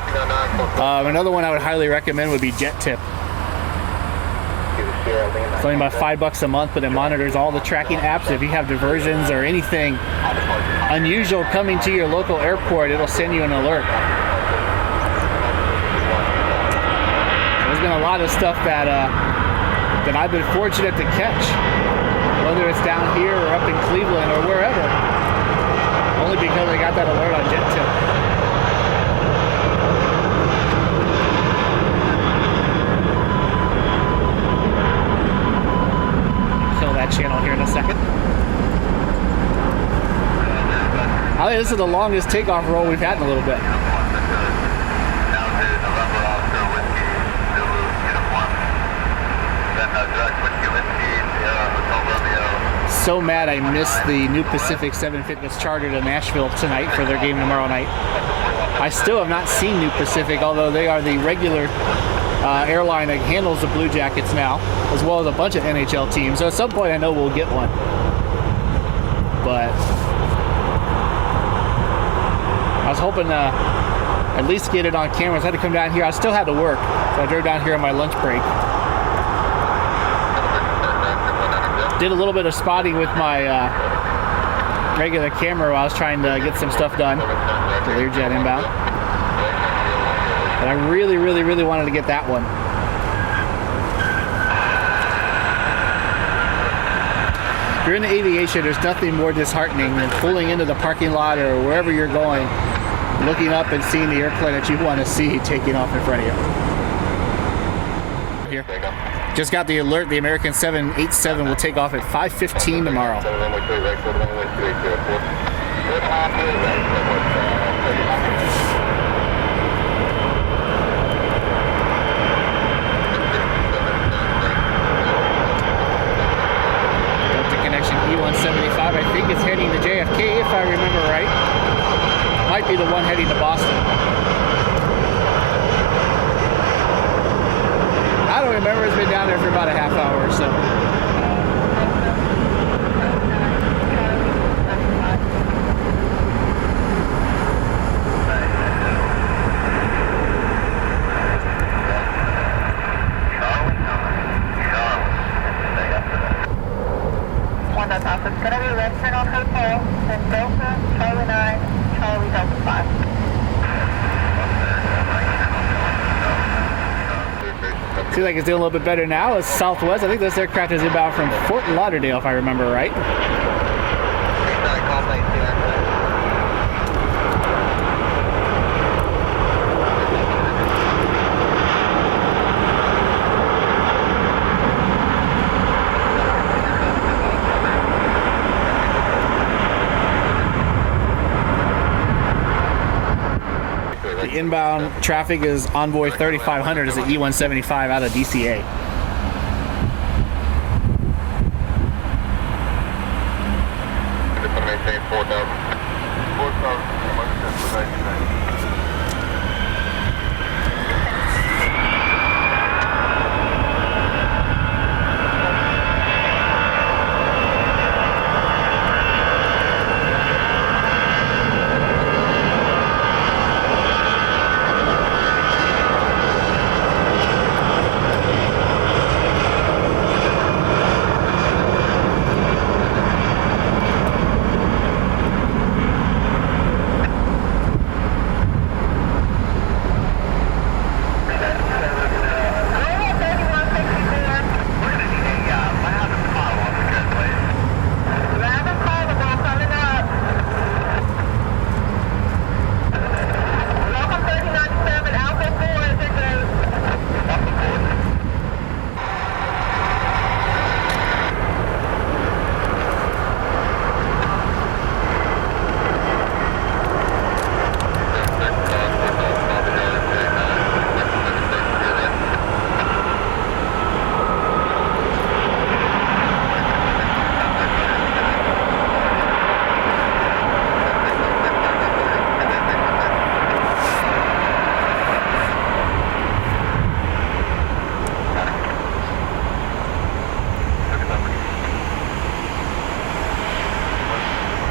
Another one I would highly recommend would be Jet Tip. It's only about $5 a month, but it monitors all the tracking apps. If you have diversions or anything unusual coming to your local airport, it'll send you an alert. There's been a lot of stuff that I've been fortunate to catch, whether it's down here or up in Cleveland or wherever, only because I got that alert on Jet Tip. Channel here in a second. I think this is the longest takeoff roll we've had in a little bit. So mad I missed the New Pacific 7 Fitness charter to Nashville tonight for their game tomorrow night. I still have not seen New Pacific, although they are the regular airline that handles the Blue Jackets now, as well as a bunch of NHL teams. So at some point I know we'll get one. But I was hoping to at least get it on camera. I had to come down here. I still had to work, so I drove down here on my lunch break. Did a little bit of spotting with my regular camera while I was trying to get some stuff done. The Learjet inbound. But I really, really, really wanted to get that one. If you're in aviation, there's nothing more disheartening than pulling into the parking lot or wherever you're going, looking up and seeing the airplane that you want to see taking off in front of you. Here. Just got the alert. The American 787 will take off at 5:15 tomorrow. E175, I think it's heading to JFK if I remember right. Might be the one heading to Boston. I don't remember, it's been down there for about a half hour or so. It's going to be Western on Hotel, then Delta, Charlie 9, Charlie Delta 5. Seems like it's doing a little bit better now. It's Southwest. I think this aircraft is inbound from Fort Lauderdale, if I remember right. Inbound traffic is Envoy 3500 is an E175 out of DCA.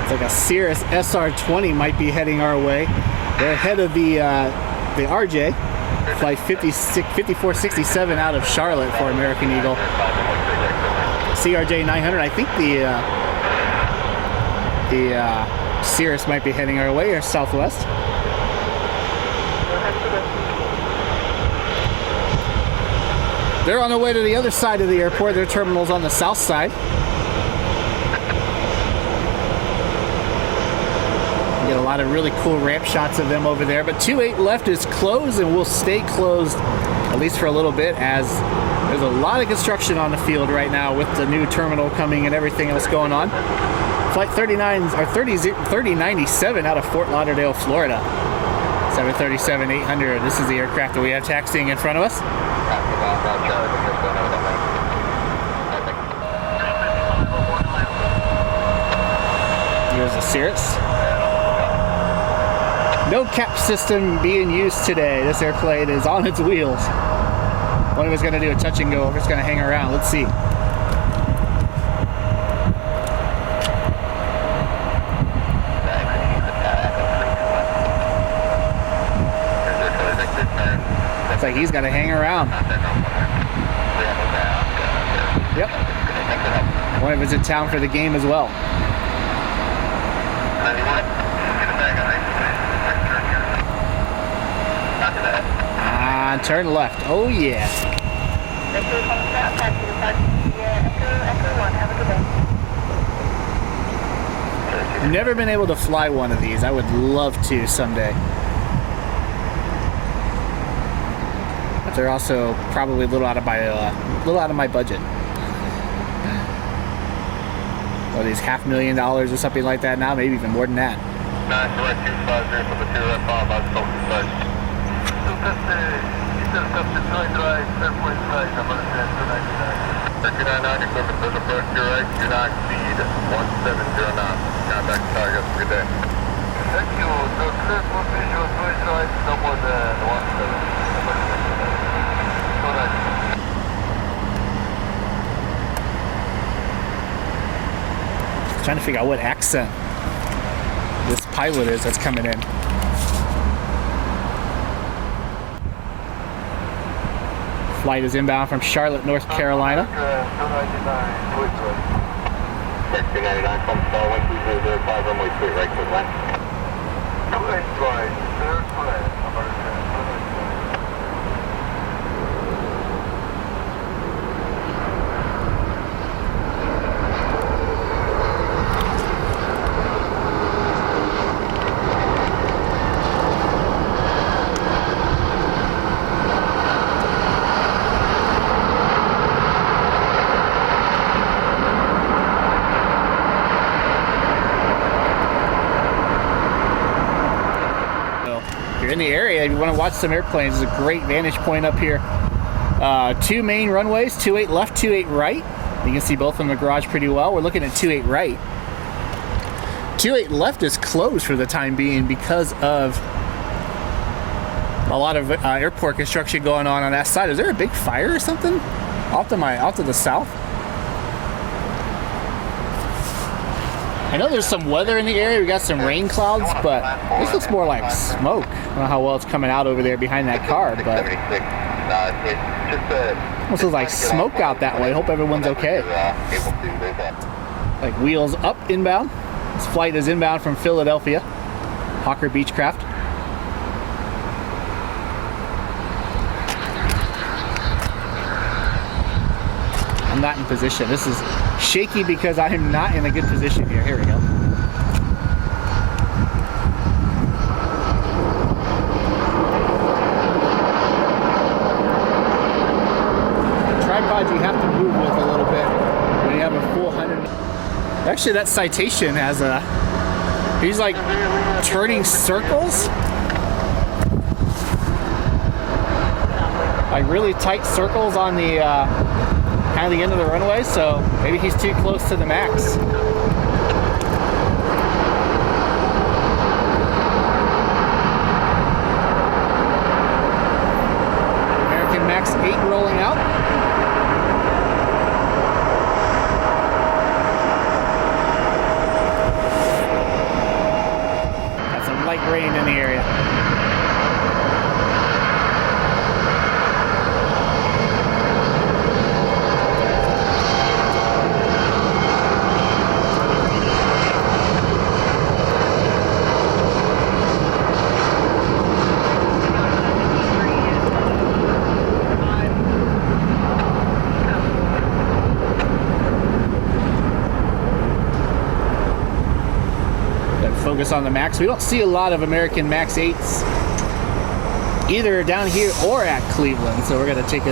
It's like a Cirrus SR20 might be heading our way. They're ahead of the RJ, flight 5467 out of Charlotte for American Eagle. CRJ 900. I think the Cirrus might be heading our way or southwest. They're on their way to the other side of the airport. Their terminal's on the south side. You get a lot of really cool ramp shots of them over there. But 28 left is closed and will stay closed at least for a little bit, as there's a lot of construction on the field right now with the new terminal coming and everything else going on. Flight 3097 out of Fort Lauderdale, Florida. 737-800. This is the aircraft that we have taxiing in front of us. Here's a Cirrus. No cap system being used today. This airplane is on its wheels. One of us going to do a touch and go. We're just going to hang around. Let's see. Looks like he's got to hang around. Yep. One of us in town for the game as well. Turn left. Oh yeah. Never been able to fly one of these. I would love to someday. But they're also probably a little out of my budget. Or these $500,000 or something like that now, maybe even more than that. 9-250 for the 2 5, I'll focus first. Right, airplane flight, I'm going to stand 299. 299, equipment to the first, your right, do not exceed 1709. Contact target, good day. Thank you, the clear for visual first right, no more than 17. Trying to figure out what accent this pilot is that's coming in. Flight is inbound from Charlotte, North Carolina. 299 from Star 12005, runway 3 right to the left. 28 right, third flight, in the area, if you want to watch some airplanes, it's a great vantage point up here. 2 main runways, 28 left, 28 right. You can see both in the garage pretty well. We're looking at 28 right. 28 left is closed for the time being because of a lot of airport construction going on that side. Is there a big fire or something off to the south? I know there's some weather in the area. We got some rain clouds, but this looks more like smoke. I don't know how well it's coming out over there behind that car, but almost looks like smoke out that way. Hope everyone's okay. Like wheels up inbound. This flight is inbound from Philadelphia. Hawker Beechcraft. I'm not in position. This is shaky because I am not in a good position here. Here we go. Tripod you have to move with a little bit when you have a full 100. Actually, that Citation has he's like turning circles. Like really tight circles on the kind of the end of the runway, so maybe he's too close to the max. American Max 8 rolling out. light rain in the area. Focus on the Max. We don't see a lot of American Max 8s either down here or at Cleveland, so we're going to take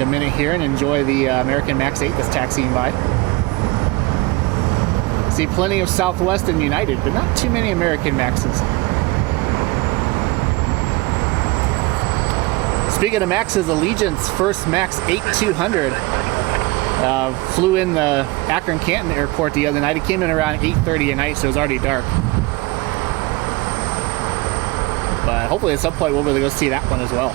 a minute here and enjoy the American Max 8 that's taxiing by. See plenty of Southwest and United, but not too many American Maxes. Speaking of Maxes, Allegiant's first Max 8200 flew in the Akron-Canton airport the other night. It came in around 8:30 at night, so it was already dark. But hopefully at some point we'll be able to go see that one as well.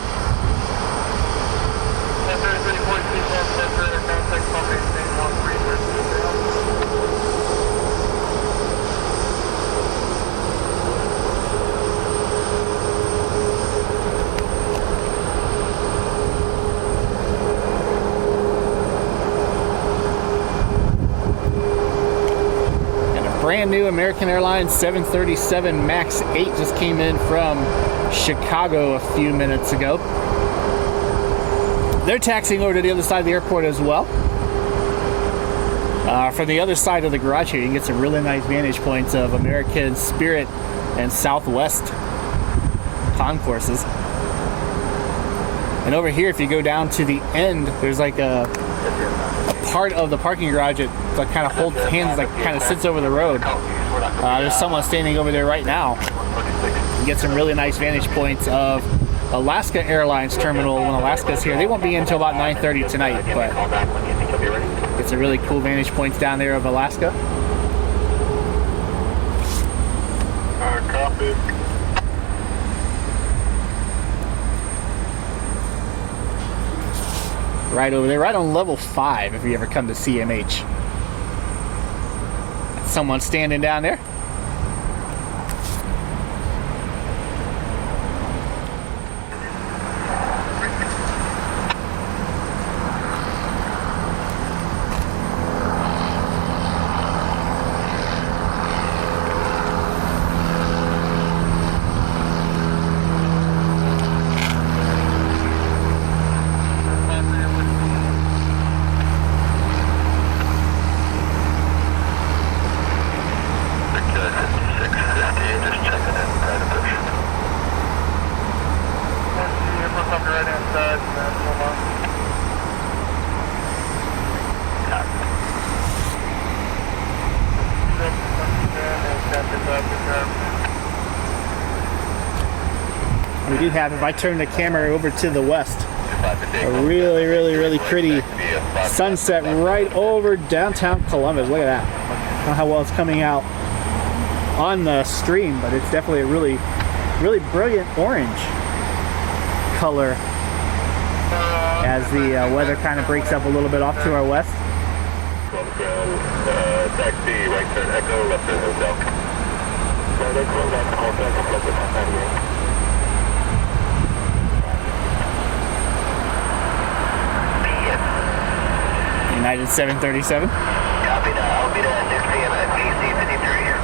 Brand new American Airlines 737 MAX 8 just came in from Chicago a few minutes ago. They're taxiing over to the other side of the airport as well. From the other side of the garage here, you can get some really nice vantage points of American, Spirit, and Southwest concourses. And over here, if you go down to the end, there's like a part of the parking garage that kind of holds hands, like kind of sits over the road. There's someone standing over there right now. You get some really nice vantage points of Alaska Airlines terminal when Alaska's here. They won't be in until about 9:30 tonight, but it's a really cool vantage points down there of Alaska. Copy. Right over there, right on level 5 if you ever come to CMH. Someone standing down there. We do have, if I turn the camera over to the west, a really, really, really pretty sunset right over downtown Columbus. Look at that. I don't know how well it's coming out on the stream, but it's definitely a really, really brilliant orange color as the weather kind of breaks up a little bit off to our west. Taxi, right turn, Echo, left turn, hotel. United 737. Copy that. I'll be there at 6 p.m. at KC53 here.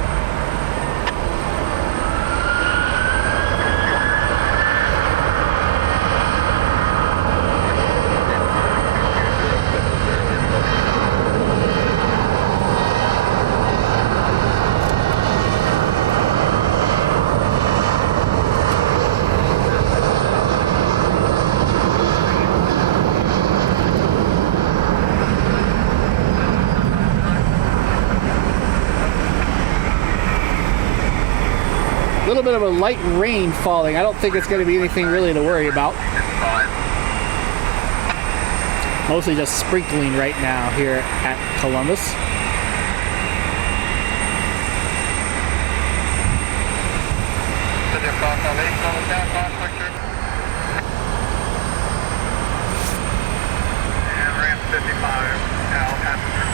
A little bit of a light rain falling. I don't think it's going to be anything really to worry about. Mostly just sprinkling right now here at Columbus. And ramp 55, now passenger 14.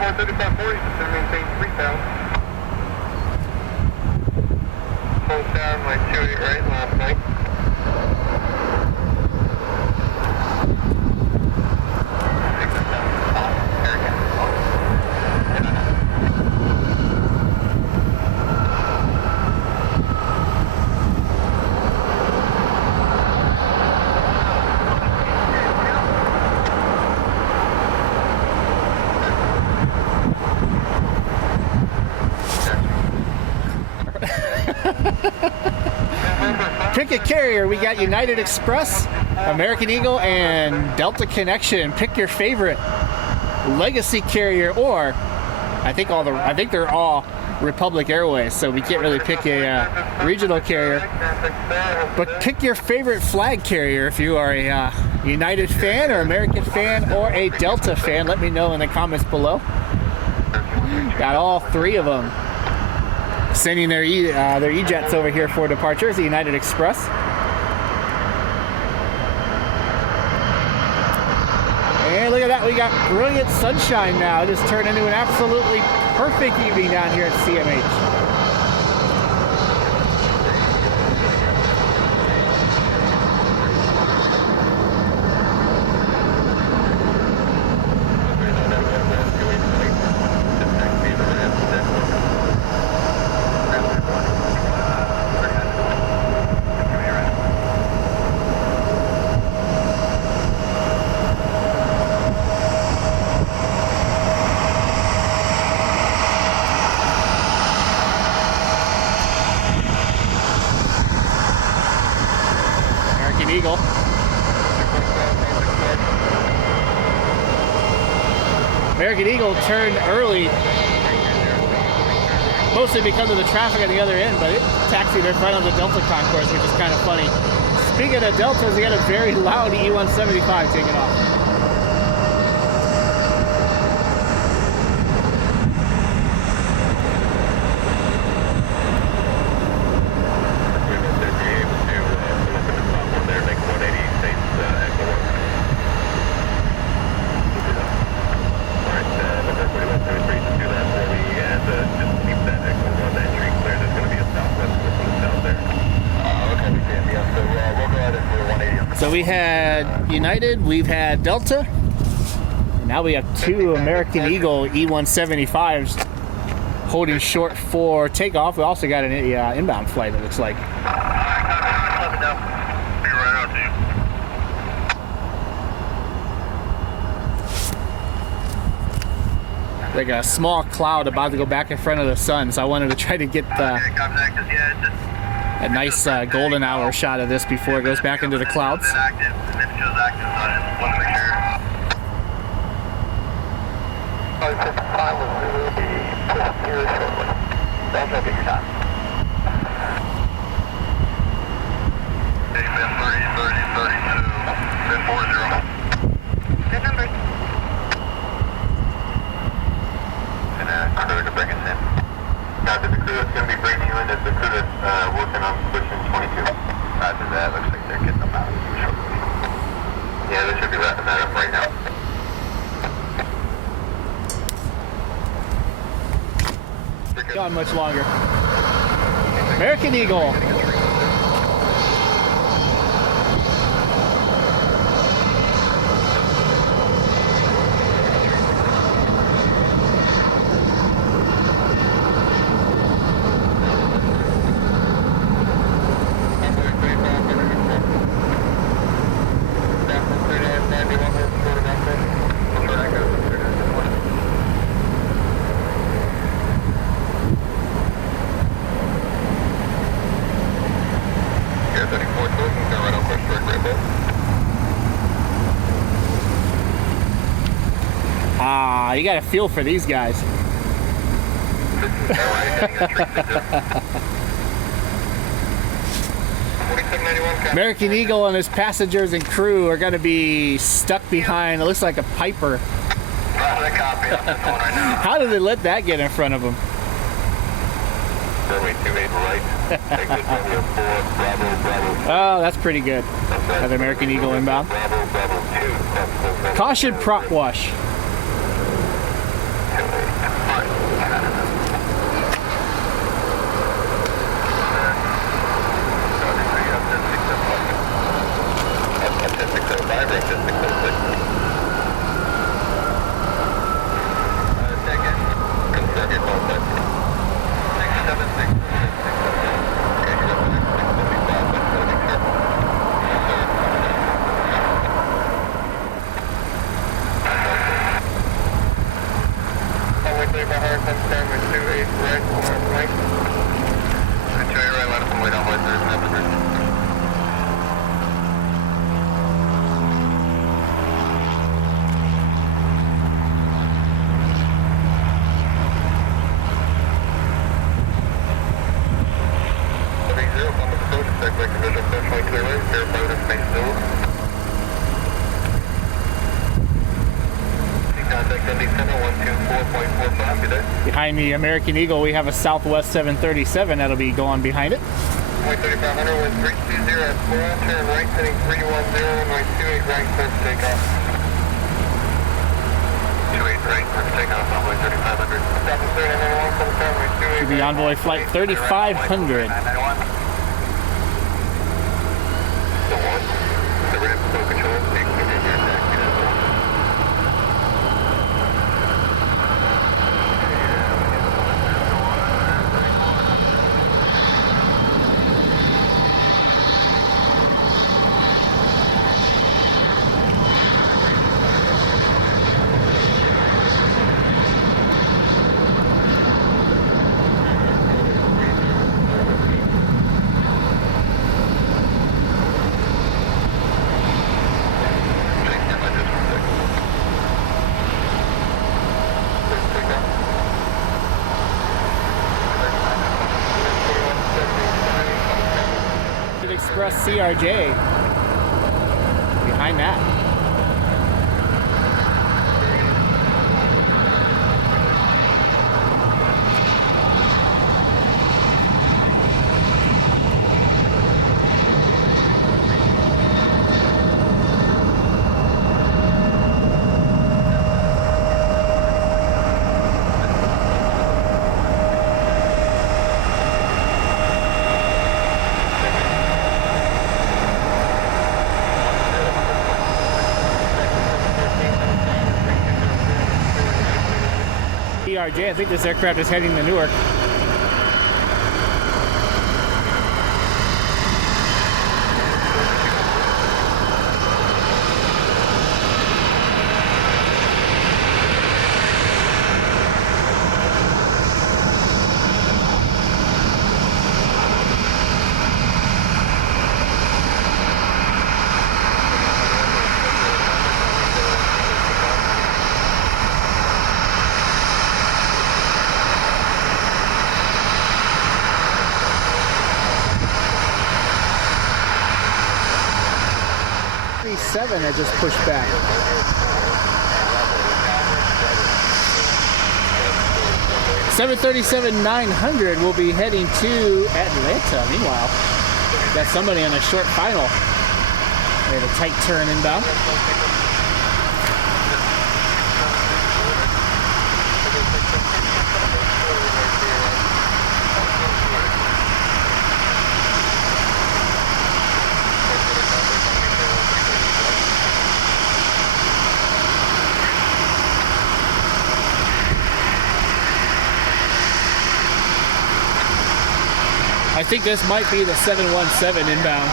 Airport 3540, just to maintain 3,000. Hold down my 28 right last night. Pick a carrier. We got United Express, American Eagle, and Delta Connection. Pick your favorite legacy carrier, or I think they're all Republic Airways, so we can't really pick a regional carrier. But pick your favorite flag carrier if you are a United fan or American fan or a Delta fan. Let me know in the comments below. Got all three of them sending their E-jets over here for departure. It's the United Express. And look at that, we got brilliant sunshine now. It just turned into an absolutely perfect evening down here at CMH. Eagle. American Eagle turned early, mostly because of the traffic on the other end, but it taxied in front of the Delta concourse, which is kind of funny. Speaking of Deltas, we had a very loud E-175 taking off. So we had United, we've had Delta, now we have two American Eagle E-175s holding short for takeoff. We also got an inbound flight, it looks like. Like a small cloud about to go back in front of the sun, so I wanted to try to get a nice golden hour shot of this before it goes back into the clouds. Gone much longer. American Eagle. You got a feel for these guys. American Eagle and his passengers and crew are going to be stuck behind, it looks like a Piper. How did they let that get in front of them? Oh, that's pretty good. That American Eagle inbound. Caution prop wash. Behind the American Eagle, we have a Southwest 737 that'll be going behind it. 3500 with 320 at full, turn right, heading 310, runway 28 right, clear for takeoff. 28 right, clear for takeoff, envoy 3500. Stop and 3991, full turn, runway 28 To the Envoy flight 3500. The one, the ramp flow control, take me to your taxi. Express CRJ behind that. CRJ, I think this aircraft is heading to Newark. That just pushed back. $737-900 will be heading to Atlanta. Meanwhile, got somebody on a short final. We had a tight turn inbound. I think this might be the 717 inbound.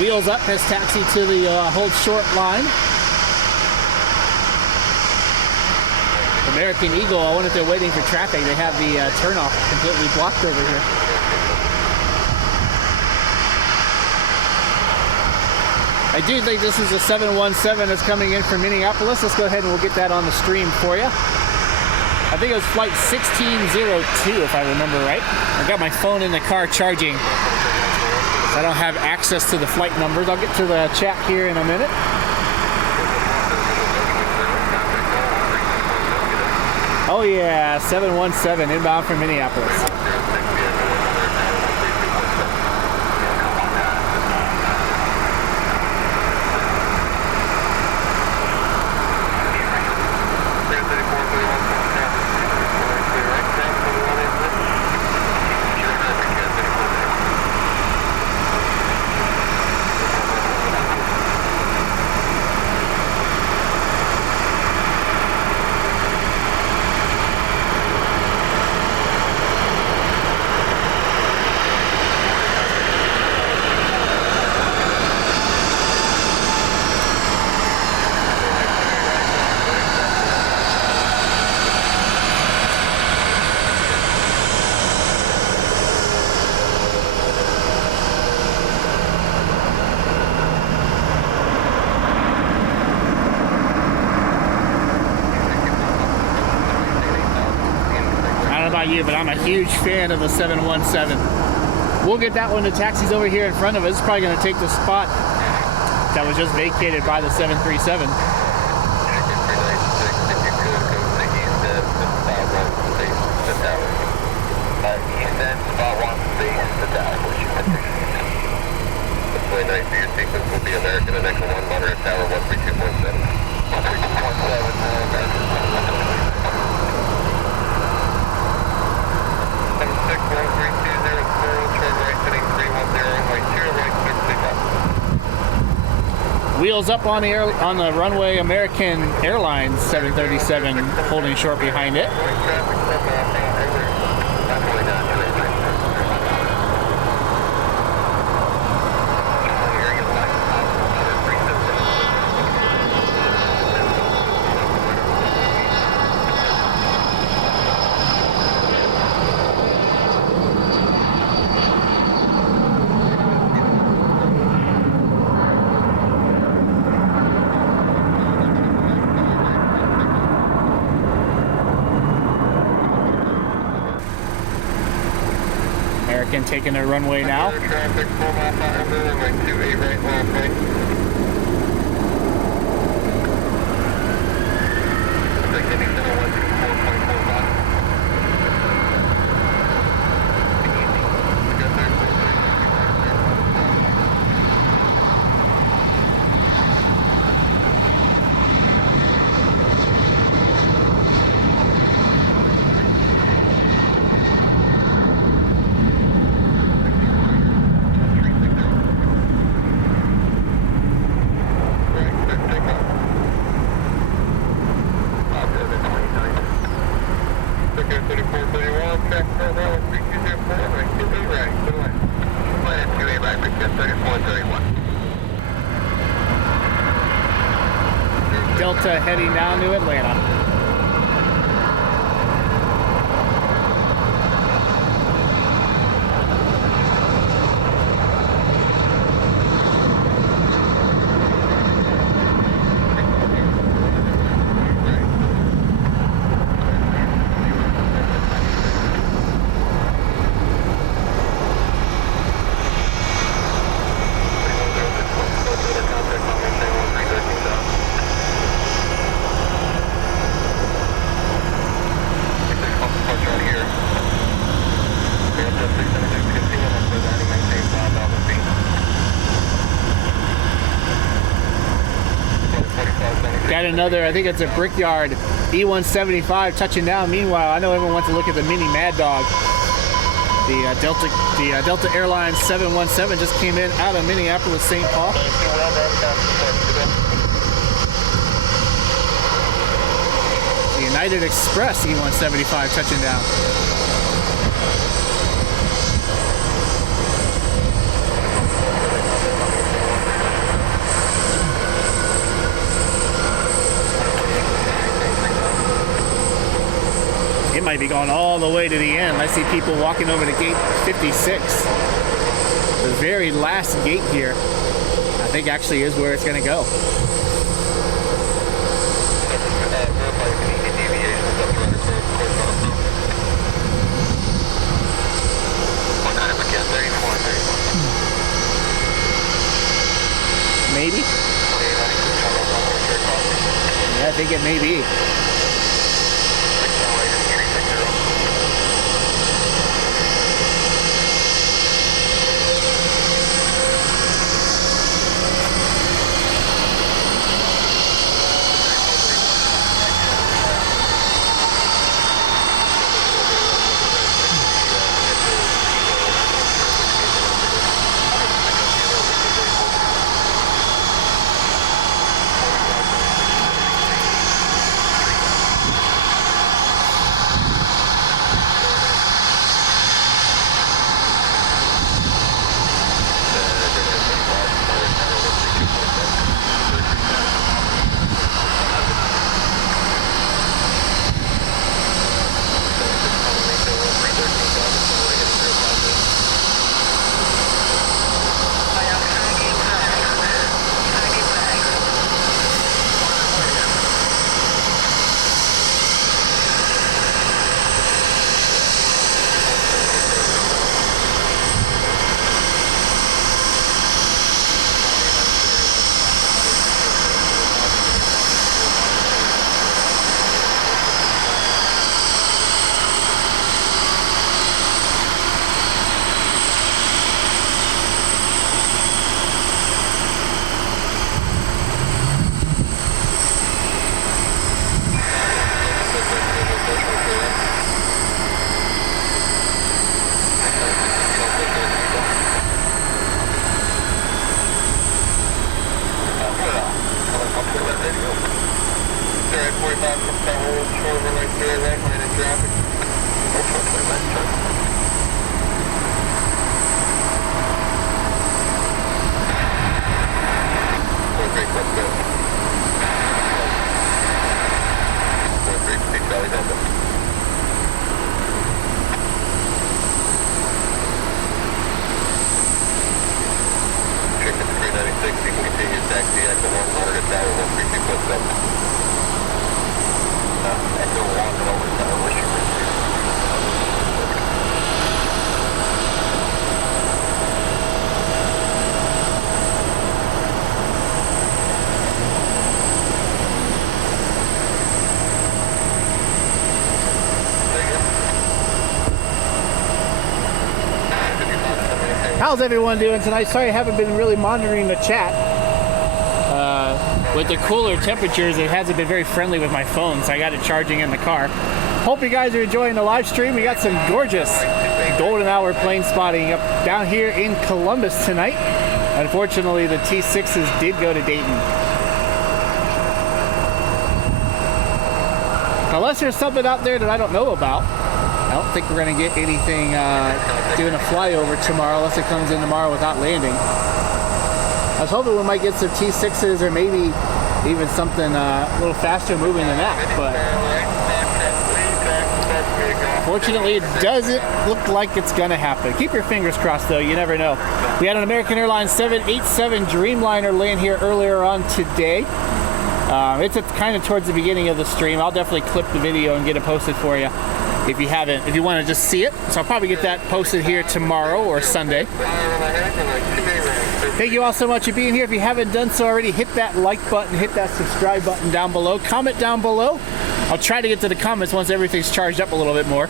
Wheels Up has taxied to the hold short line. American Eagle, I wonder if they're waiting for traffic. They have the turnoff completely blocked over here. I do think this is a 717 that's coming in from Minneapolis. Let's go ahead and we'll get that on the stream for you. I think it was flight 1602, if I remember right. I got my phone in the car charging. I don't have access to the flight numbers. I'll get to the chat here in a minute. Oh yeah, 717 inbound from Minneapolis. about you, but I'm a huge fan of the 717. We'll get that one. The taxi's over here in front of us. It's probably going to take the spot that was just vacated by the 737. Nice for your sequence will be American and Echo 1 monitor tower 132.7. 132.7, American. 761320, turn right heading 310, right 2, right 6 takeoff. Wheels up on the runway, American Airlines 737 holding short behind it. American taking their runway now. Traffic, 4 mile per hour, runway 28 right, left right. Beginning to 124.45. Delta heading down to Atlanta. Got another, I think it's a Brickyard E175 touching down. Meanwhile, I know everyone wants to look at the mini Mad Dog. The Delta Airlines 717 just came in out of Minneapolis, St. Paul. The United Express E175 touching down. It might be going all the way to the end. I see people walking over to gate 56. The very last gate here, I think actually is where it's going to go. Maybe? Yeah, I think it may be. back from the whole shore right there, right line of traffic. Okay, let's go. 4-3, Charlie Delta. Chicken 396, you can continue taxi Echo 100 at Tower 132.7. Echo 1 over Tower, wish you were here. How's everyone doing tonight? Sorry I haven't been really monitoring the chat. With the cooler temperatures, it hasn't been very friendly with my phone, so I got it charging in the car. Hope you guys are enjoying the live stream. We got some gorgeous golden hour plane spotting up down here in Columbus tonight. Unfortunately, the T6s did go to Dayton. Unless there's something out there that I don't know about. I don't think we're going to get anything doing a flyover tomorrow unless it comes in tomorrow without landing. I was hoping we might get some T6s or maybe even something a little faster moving than that, but fortunately it doesn't look like it's going to happen. Keep your fingers crossed though, you never know. We had an American Airlines 787 Dreamliner land here earlier on today. It's kind of towards the beginning of the stream. I'll definitely clip the video and get it posted for you. If you want to just see it. So I'll probably get that posted here tomorrow or Sunday. Thank you all so much for being here. If you haven't done so already, hit that like button, hit that subscribe button down below. Comment down below. I'll try to get to the comments once everything's charged up a little bit more.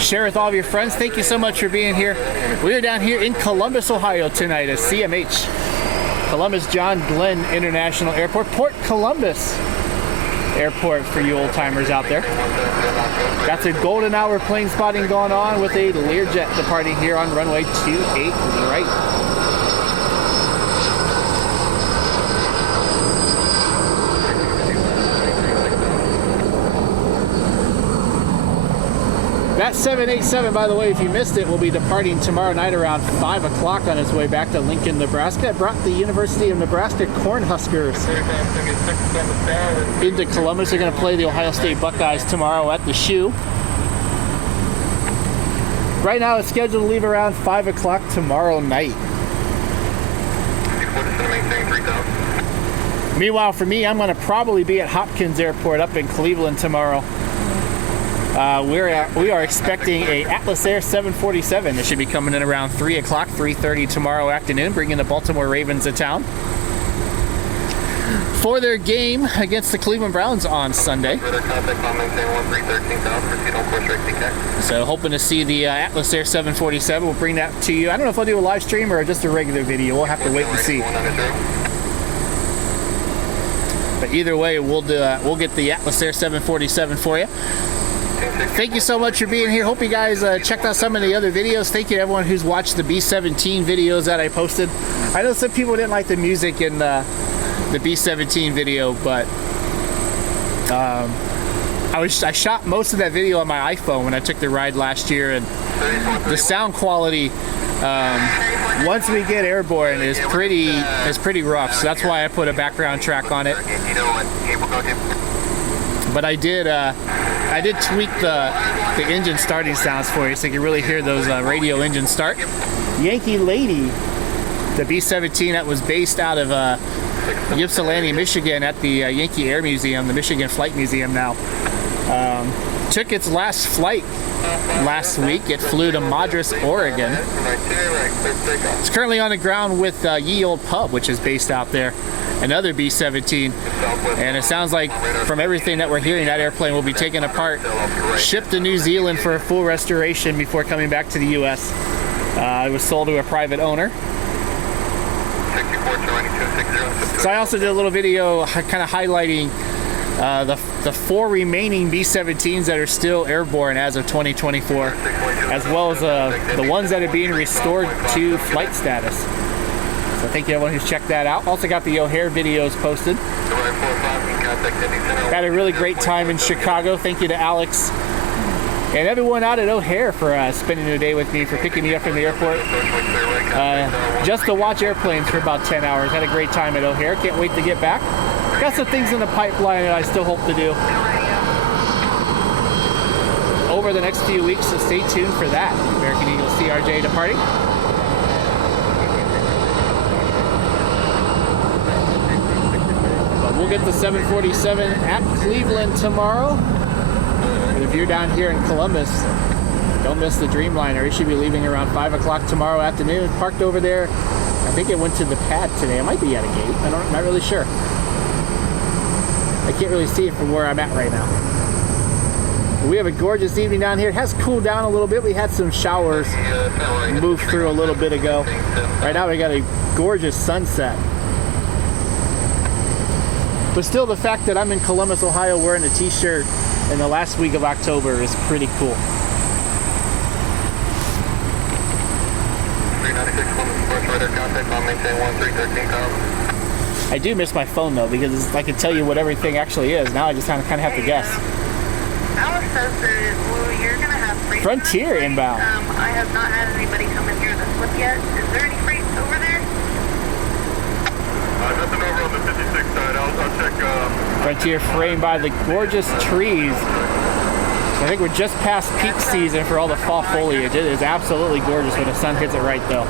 Share with all of your friends. Thank you so much for being here. We are down here in Columbus, Ohio tonight at CMH. Columbus John Glenn International Airport. Port Columbus Airport for you old timers out there. Got the golden hour plane spotting going on with a Learjet departing here on runway 28 right. That 787, by the way, if you missed it, will be departing tomorrow night around 5 o'clock on its way back to Lincoln, Nebraska. It brought the University of Nebraska Cornhuskers into Columbus. They're going to play the Ohio State Buckeyes tomorrow at the Shoe. Right now, it's scheduled to leave around 5 o'clock tomorrow night. Meanwhile, for me, I'm going to probably be at Hopkins Airport up in Cleveland tomorrow. We are expecting a Atlas Air 747 that should be coming in around 3 o'clock, 3:30 tomorrow afternoon, bringing the Baltimore Ravens to town for their game against the Cleveland Browns on Sunday. So hoping to see the Atlas Air 747. We'll bring that to you. I don't know if I'll do a live stream or just a regular video. We'll have to wait and see. But either way, we'll get the Atlas Air 747 for you. Thank you so much for being here. Hope you guys checked out some of the other videos. Thank you to everyone who's watched the B-17 videos that I posted. I know some people didn't like the music in the B-17 video, but I shot most of that video on my iPhone when I took the ride last year, and the sound quality once we get airborne is pretty rough. So that's why I put a background track on it. But I did tweak the engine starting sounds for you so you can really hear those radio engines start. Yankee Lady, the B-17 that was based out of Ypsilanti, Michigan at the Yankee Air Museum, the Michigan Flight Museum now, took its last flight last week. It flew to Madras, Oregon. It's currently on the ground with Ye Olde Pub, which is based out there. Another B-17, and it sounds like from everything that we're hearing, that airplane will be taken apart, shipped to New Zealand for a full restoration before coming back to the U.S. It was sold to a private owner. So I also did a little video kind of highlighting the 4 remaining B-17s that are still airborne as of 2024, as well as the ones that are being restored to flight status. So thank you everyone who's checked that out. Also got the O'Hare videos posted. Had a really great time in Chicago. Thank you to Alex and everyone out at O'Hare for spending the day with me, for picking me up from the airport. Just to watch airplanes for about 10 hours. Had a great time at O'Hare. Can't wait to get back. Got some things in the pipeline that I still hope to do over the next few weeks, so stay tuned for that. American Eagle CRJ departing. But we'll get the 747 at Cleveland tomorrow. But if you're down here in Columbus, don't miss the Dreamliner. It should be leaving around 5 o'clock tomorrow afternoon. Parked over there. I think it went to the pad today. It might be at a gate. I'm not really sure. I can't really see it from where I'm at right now. We have a gorgeous evening down here. It has cooled down a little bit. We had some showers move through a little bit ago. Right now we got a gorgeous sunset. But still, the fact that I'm in Columbus, Ohio wearing a t-shirt in the last week of October is pretty cool. 396 Columbus Express, radar contact on maintain 1313. I do miss my phone though, because I can tell you what everything actually is. Now I just kind of have to guess. Alice says that you're going to have freight. Frontier inbound. I have not had anybody come in here this slip yet. Is there any freight over there? Nothing over on the 56 side. I'll check. Frontier framed by the gorgeous trees. I think we're just past peak season for all the fall foliage. It is absolutely gorgeous when the sun hits it right though.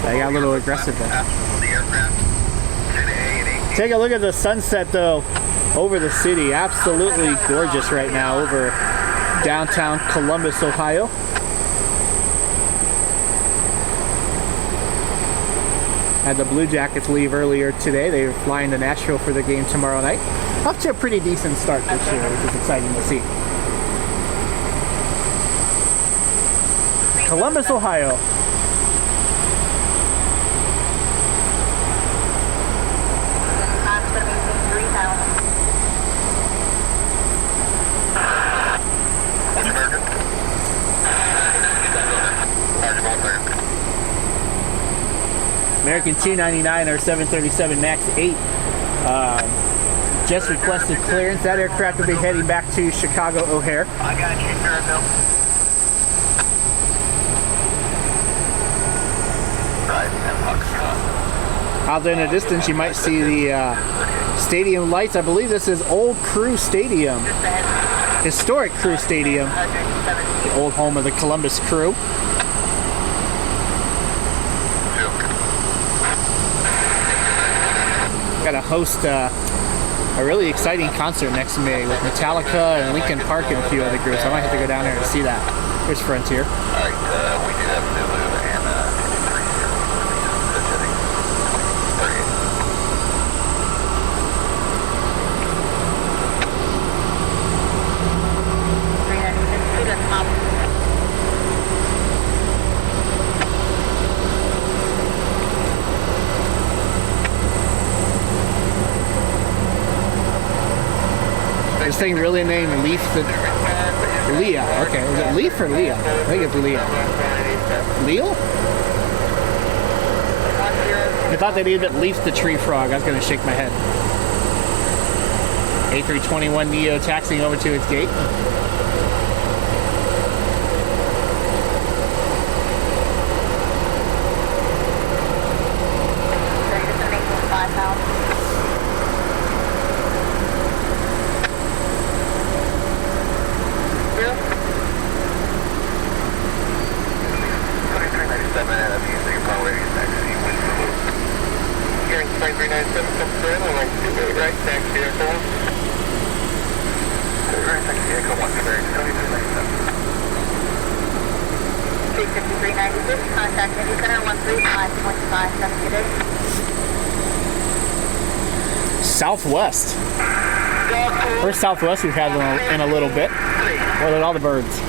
I got a little aggressive there. Take a look at the sunset though over the city. Absolutely gorgeous right now over downtown Columbus, Ohio. Had the Blue Jackets leave earlier today. They were flying to Nashville for the game tomorrow night. Up to a pretty decent start this year, which is exciting to see. Columbus, Ohio. American 299 or 737 MAX 8 just requested clearance. That aircraft will be heading back to Chicago O'Hare. I got you, Miracle. Out there in the distance, you might see the stadium lights. I believe this is Old Crew Stadium, historic Crew Stadium, the old home of the Columbus Crew. Got to host a really exciting concert next May with Metallica and Linkin Park and a few other groups. I might have to go down there and see that. Here's Frontier. All right, we do have Zulu and 38. This thing really named Leaf the Leah. Okay, is it Leaf or Leah? I think it's Leah. Leal? I thought they named it Leaf the Tree Frog. I was going to shake my head. A321 Neo taxiing over to its gate. Southwest. Delta First Southwest we've had in a little bit. Well, at all the birds.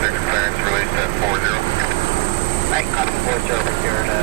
Next clearance released at 40. Right, copy 40 over here to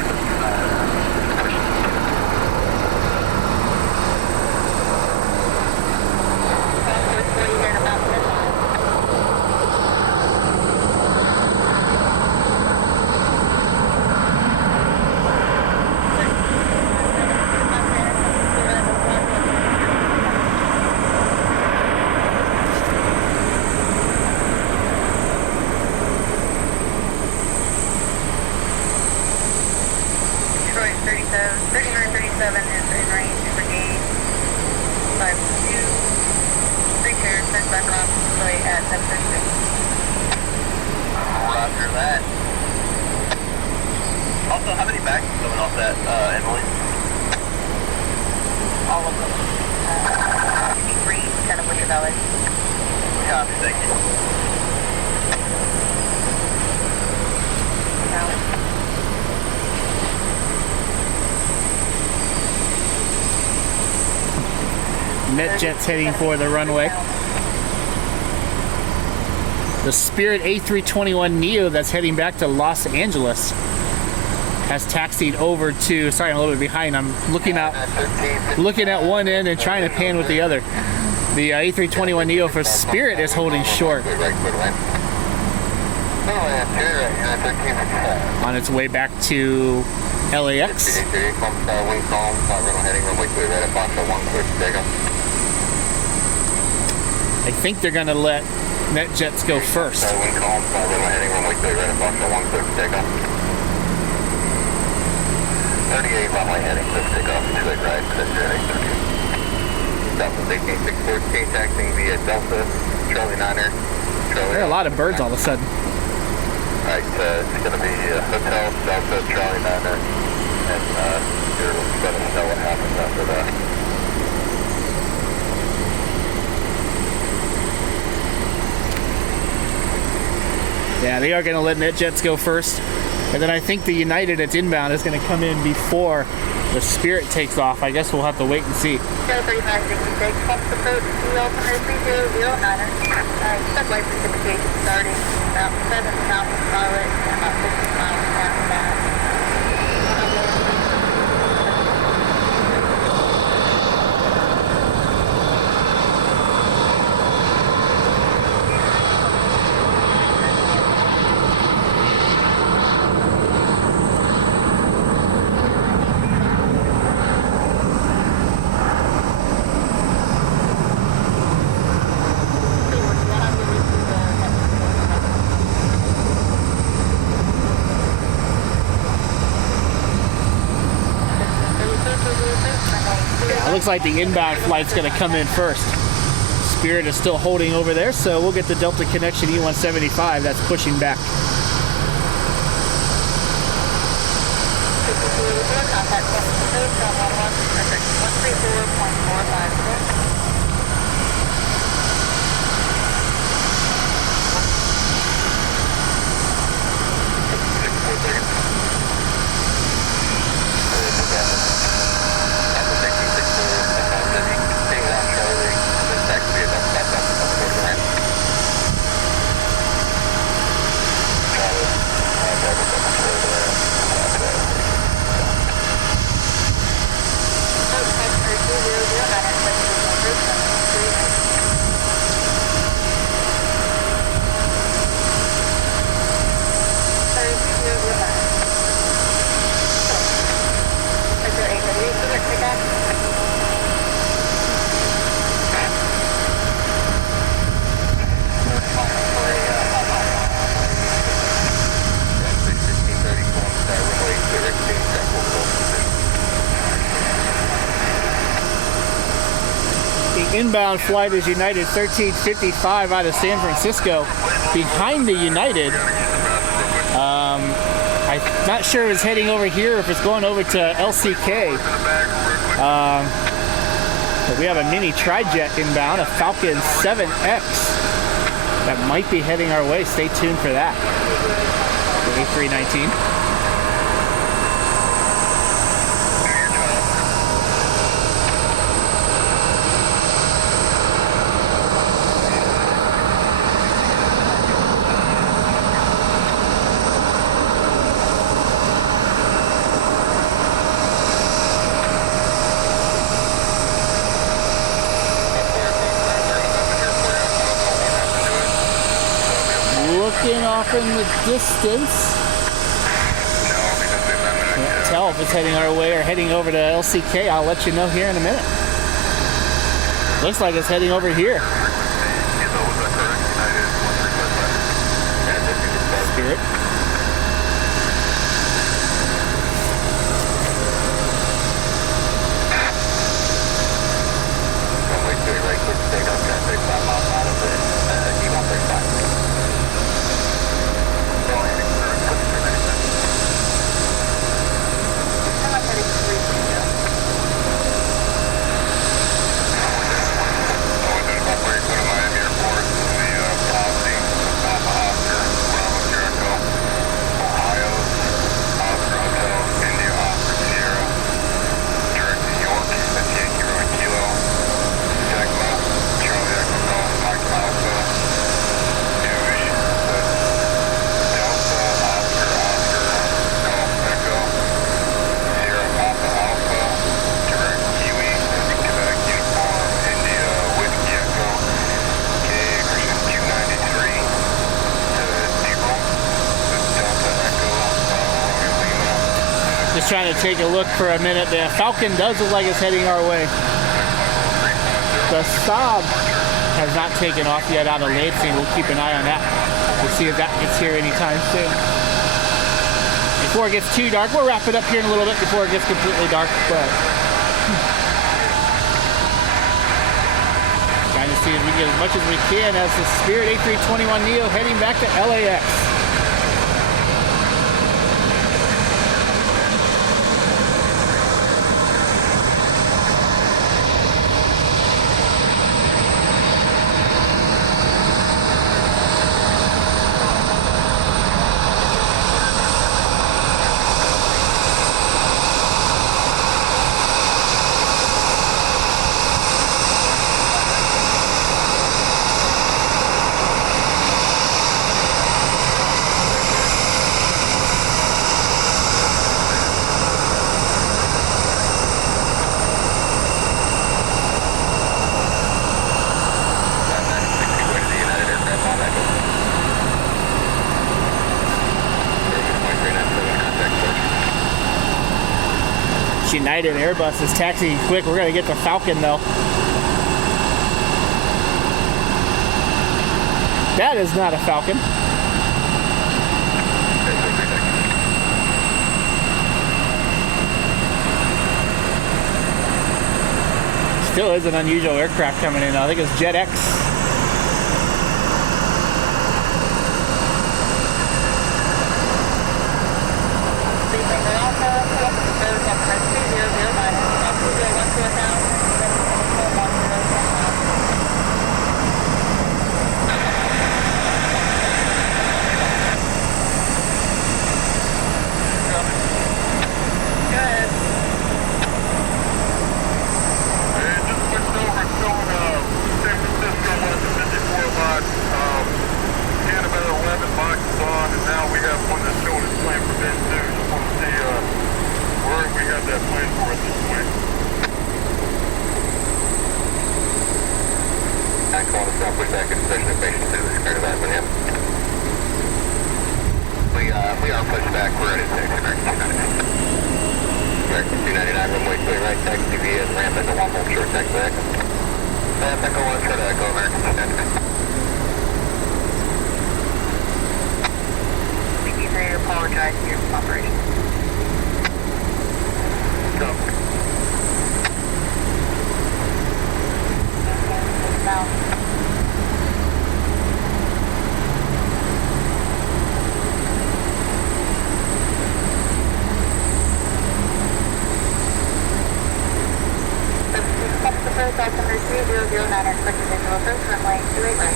Detroit 3937 is in range for gauge 52. Return, send back around to Detroit at 7:36. Roger that. Also, how many bags coming off that, Emily? All of them. 53, 10 of which are valid. Copy, thank you. Valid. NetJet's heading for the runway. The Spirit A321neo that's heading back to Los Angeles has taxied over to, sorry, I'm a little bit behind. I'm looking at one end and trying to pan with the other. The A321neo for Spirit is holding short on its way back to LAX. I think they're going to let NetJets go first. 38 runway heading, let's take off to the right, Southwest 18614, taxiing via Delta, Charlie 9er, Charlie. There are a lot of birds all of a sudden. Alright, it's going to be Hotel, Delta, Charlie 9er, and you're letting us know what happens after that. Yeah, they are going to let NetJets go first. And then I think the United that's inbound is going to come in before the Spirit takes off. I guess we'll have to wait and see. 3566, pump approach to altimeter 3009er. Expect light precipitation starting about 7 south of Charlotte and about 50 miles past that. Looks like the inbound flight's going to come in first. Spirit is still holding over there, so we'll get the Delta Connection E175 that's pushing back. Contact 134.45. Inbound flight is United 1355 out of San Francisco. Behind the United, I'm not sure if it's heading over here or if it's going over to LCK. But we have a mini tri-jet inbound, a Falcon 7X that might be heading our way. Stay tuned for that. The A319. Looking off in the distance. Can't tell if it's heading our way or heading over to LCK. I'll let you know here in a minute. Looks like it's heading over here. Spirit. Just trying to take a look for a minute. The Falcon does look like it's heading our way. The Saab has not taken off yet out of Lansing. We'll keep an eye on that. We'll see if that gets here anytime soon. Before it gets too dark, we'll wrap it up here in a little bit before it gets completely dark. But trying to see if we get as much as we can as the Spirit A321neo heading back to LAX. United Airbus is taxiing quick. We're going to get the Falcon though. That is not a Falcon. Still is an unusual aircraft coming in. I think it's Jet X. We are pushed back. We're at 6. American 299, runway clear right, taxi via ramp at the 1 short taxi back. Ramp Echo 1 short echo, American 299. We need to apologize for your operation. Go. Now. expected visual approach, runway 28 right.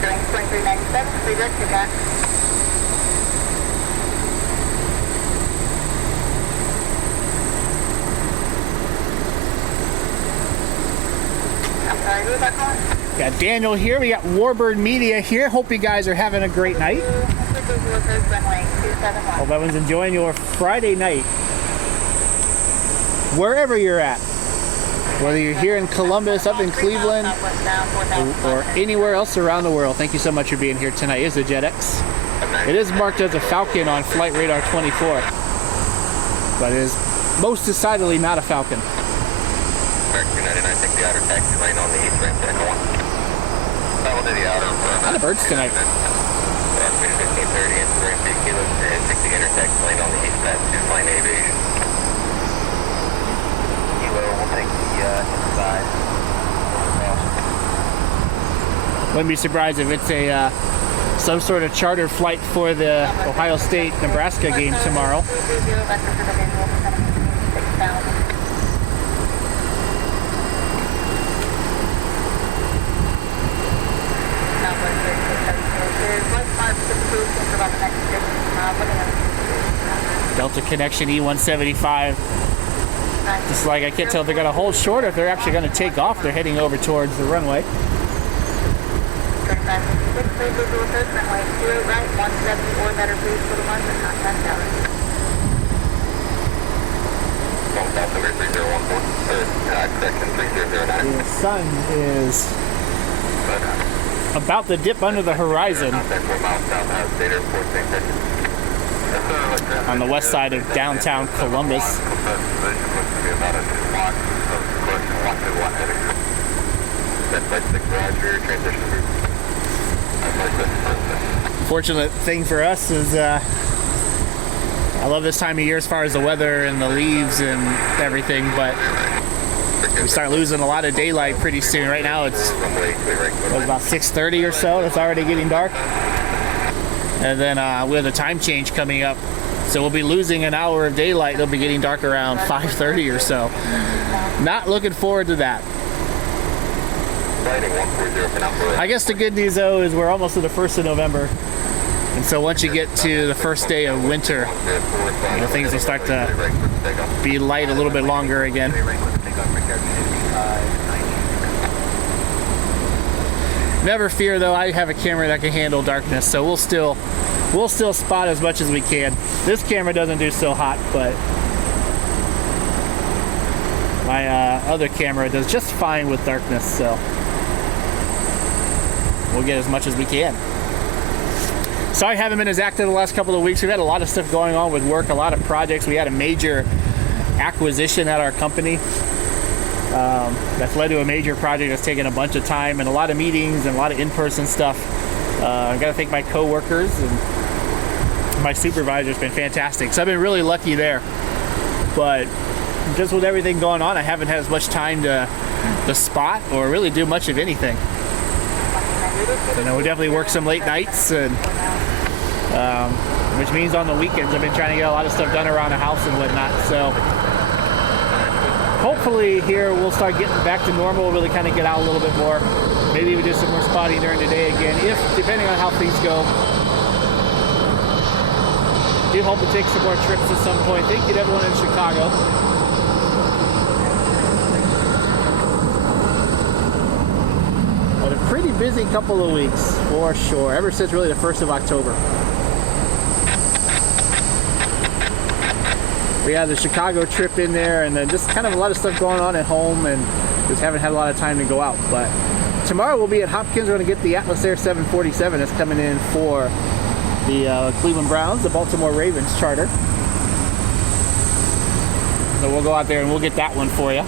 Going 2397, please exit that. I'm sorry, who was that calling? Got Daniel here. We got Warbird Media here. Hope you guys are having a great night. Visual approach, runway 271. Hope everyone's enjoying your Friday night. Wherever you're at. Whether you're here in Columbus, up in Cleveland, or anywhere else around the world. Thank you so much for being here tonight. It's the JetX. It is marked as a Falcon on Flight Radar 24. But it is most decidedly not a Falcon. American 299, take the outer taxi lane on the east ramp to Echo 1. That will do the outer for A lot of birds tonight. 1530 into the ramp 8 kilos and take the inner taxi lane on the east path to Flying Aviation. Kilo will take the inside. Wouldn't be surprised if it's a some sort of charter flight for the Ohio State Nebraska game tomorrow. Delta Connection E175. Just like I can't tell if they're going to hold short or if they're actually going to take off. They're heading over towards the runway. The sun is about to dip under the horizon on the west side of downtown Columbus. Fortunate thing for us is I love this time of year as far as the weather and the leaves and everything, but we start losing a lot of daylight pretty soon. Right now it's about 6:30 or so. It's already getting dark. And then we have the time change coming up. So we'll be losing an hour of daylight. It'll be getting dark around 5:30 or so. Not looking forward to that. I guess the good news though is we're almost to the 1st of November. And so once you get to the first day of winter, things will start to be light a little bit longer again. Never fear though, I have a camera that can handle darkness, so we'll still spot as much as we can. This camera doesn't do so hot, but my other camera does just fine with darkness, so we'll get as much as we can. Sorry I haven't been as active the last couple of weeks. We've had a lot of stuff going on with work, a lot of projects. We had a major acquisition at our company that's led to a major project that's taken a bunch of time and a lot of meetings and a lot of in-person stuff. I've got to thank my co-workers and my supervisor's been fantastic. So I've been really lucky there. But just with everything going on, I haven't had as much time to spot or really do much of anything. You know, we definitely work some late nights, and which means on the weekends I've been trying to get a lot of stuff done around the house and whatnot. So hopefully here we'll start getting back to normal, really kind of get out a little bit more. Maybe we do some more spotting during the day again, depending on how things go. Do hope to take some more trips at some point. Thank you to everyone in Chicago. But a pretty busy couple of weeks for sure, ever since really the 1st of October. We had the Chicago trip in there, and then just kind of a lot of stuff going on at home, and just haven't had a lot of time to go out. But tomorrow we'll be at Hopkins. We're going to get the Atlas Air 747 that's coming in for the Cleveland Browns, the Baltimore Ravens charter. So we'll go out there and we'll get that one for you.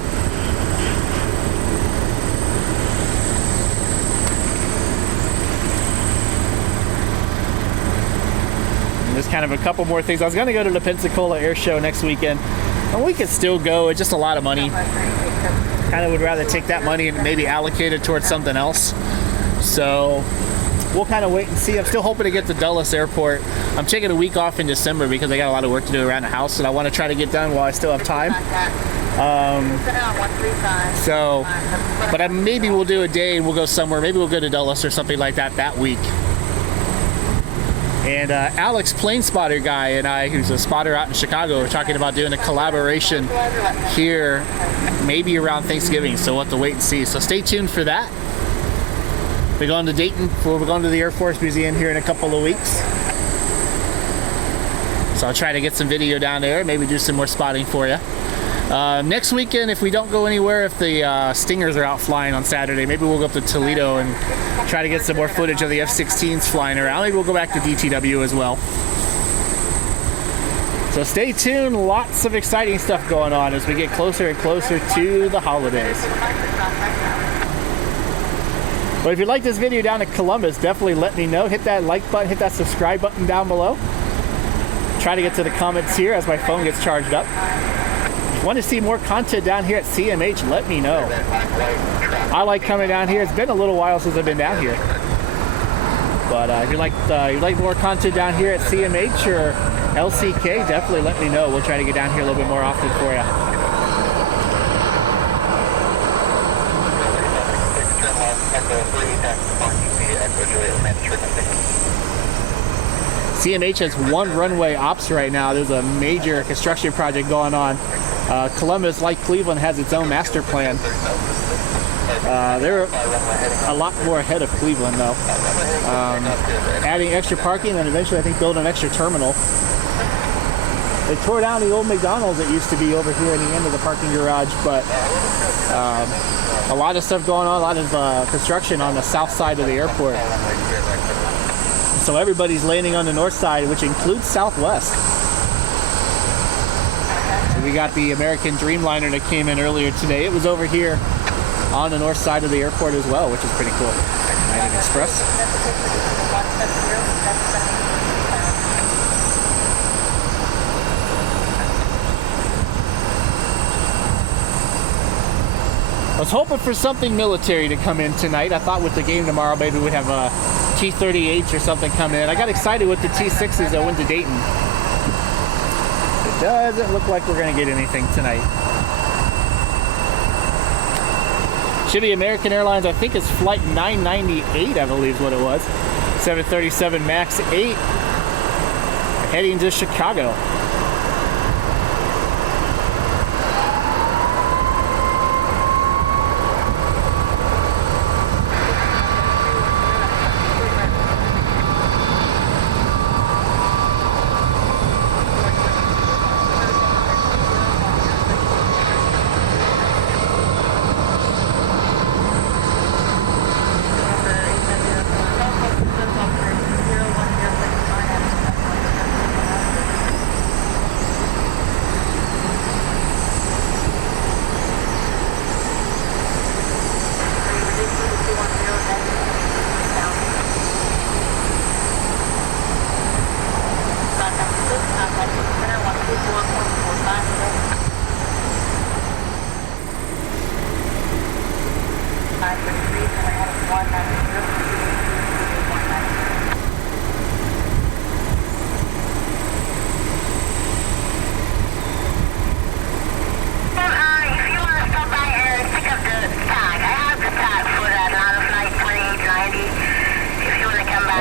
And there's kind of a couple more things. I was going to go to the Pensacola Air Show next weekend, and we could still go. It's just a lot of money. Kind of would rather take that money and maybe allocate it towards something else. So we'll kind of wait and see. I'm still hoping to get to Dulles Airport. I'm taking a week off in December because I got a lot of work to do around the house, and I want to try to get done while I still have time. So, but maybe we'll do a day and we'll go somewhere. Maybe we'll go to Dulles or something like that week. And Alex, plane spotter guy, and I, who's a spotter out in Chicago, we're talking about doing a collaboration here, maybe around Thanksgiving. So we'll have to wait and see. So stay tuned for that. We're going to Dayton. We're going to the Air Force Museum here in a couple of weeks. So I'll try to get some video down there, maybe do some more spotting for you. Next weekend, if we don't go anywhere, if the Stingers are out flying on Saturday, maybe we'll go up to Toledo and try to get some more footage of the F-16s flying around. Maybe we'll go back to DTW as well. So stay tuned. Lots of exciting stuff going on as we get closer and closer to the holidays. But if you like this video down in Columbus, definitely let me know. Hit that like button, hit that subscribe button down below. Try to get to the comments here as my phone gets charged up. Want to see more content down here at CMH, let me know. I like coming down here. It's been a little while since I've been down here. But if you like more content down here at CMH or LCK, definitely let me know. We'll try to get down here a little bit more often for you. CMH has one runway ops right now. There's a major construction project going on. Columbus, like Cleveland, has its own master plan. They're a lot more ahead of Cleveland, though. Adding extra parking and eventually, I think, building an extra terminal. They tore down the old McDonald's that used to be over here at the end of the parking garage, but a lot of stuff going on, a lot of construction on the south side of the airport. So everybody's landing on the north side, which includes Southwest. We got the American Dreamliner that came in earlier today. It was over here on the north side of the airport as well, which is pretty cool. United Express. I was hoping for something military to come in tonight. I thought with the game tomorrow, maybe we'd have a T-38 or something come in. I got excited with the T-6s that went to Dayton. Doesn't look like we're going to get anything tonight. Should be American Airlines, I think it's flight 998, I believe is what it was. 737 MAX 8 heading to Chicago.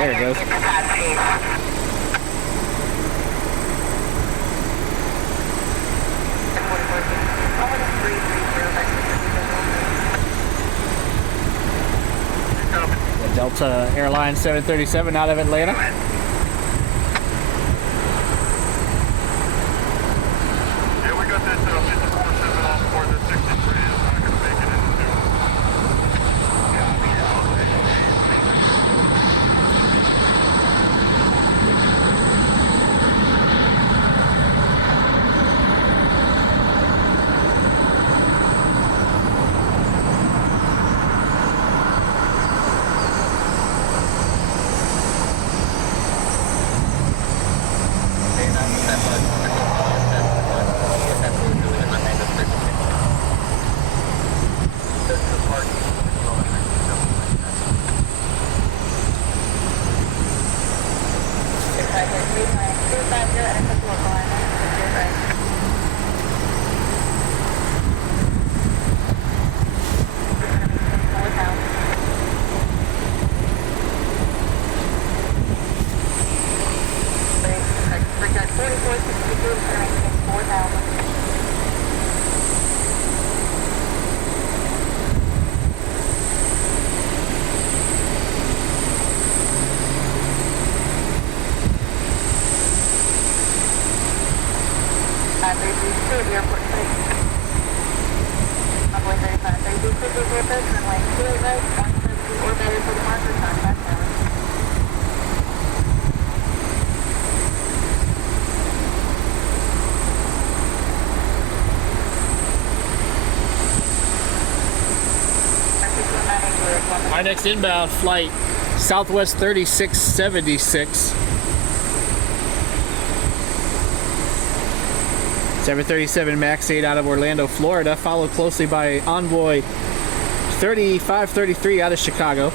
There it goes. The Delta Airlines 737 out of Atlanta. Yeah, we got that 54-7 on board. The 63 is not going to make it into 4462, current 4000. The airport site. Runway 35, 32 airport, runway 28 right, 170 or better for the marker, contact now. Our next inbound flight, Southwest 3676. 737 MAX 8 out of Orlando, Florida, followed closely by Envoy 3533 out of Chicago.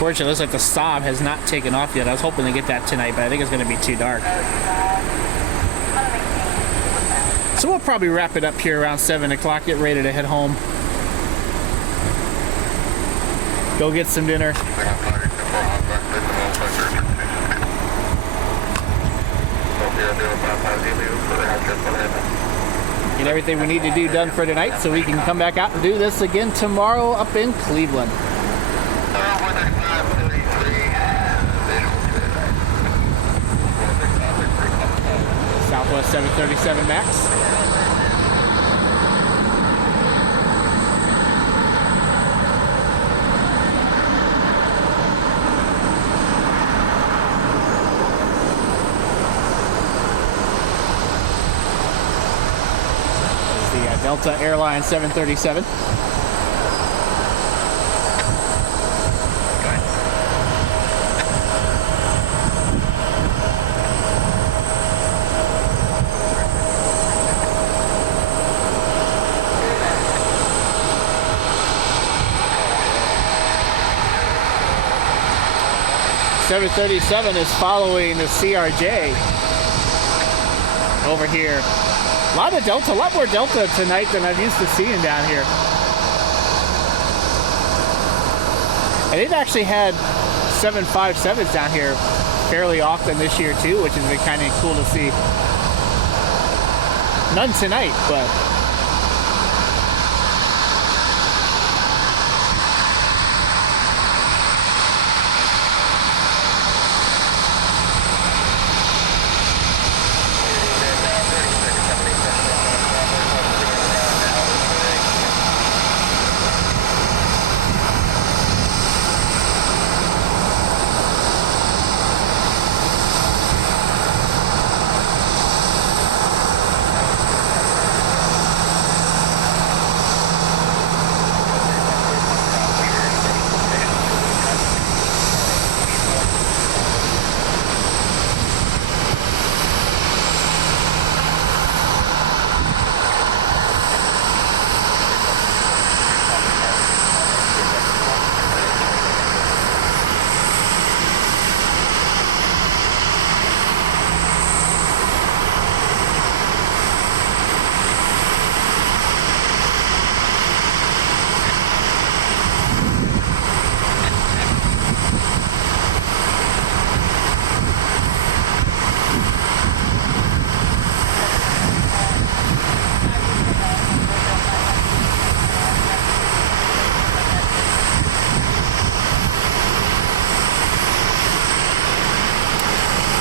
Fortunately, it looks like the Saab has not taken off yet. I was hoping to get that tonight, but I think it's going to be too dark. So we'll probably wrap it up here around 7 o'clock, get ready to head home. Go get some dinner. Get everything we need to do done for tonight so we can come back out and do this again tomorrow up in Cleveland. Southwest 737 MAX. Delta Airlines 737. .737 is following the CRJ over here. A lot of Delta, a lot more Delta tonight than I'm used to seeing down here. And they've actually had 757s down here fairly often this year too, which has been kind of cool to see. None tonight, but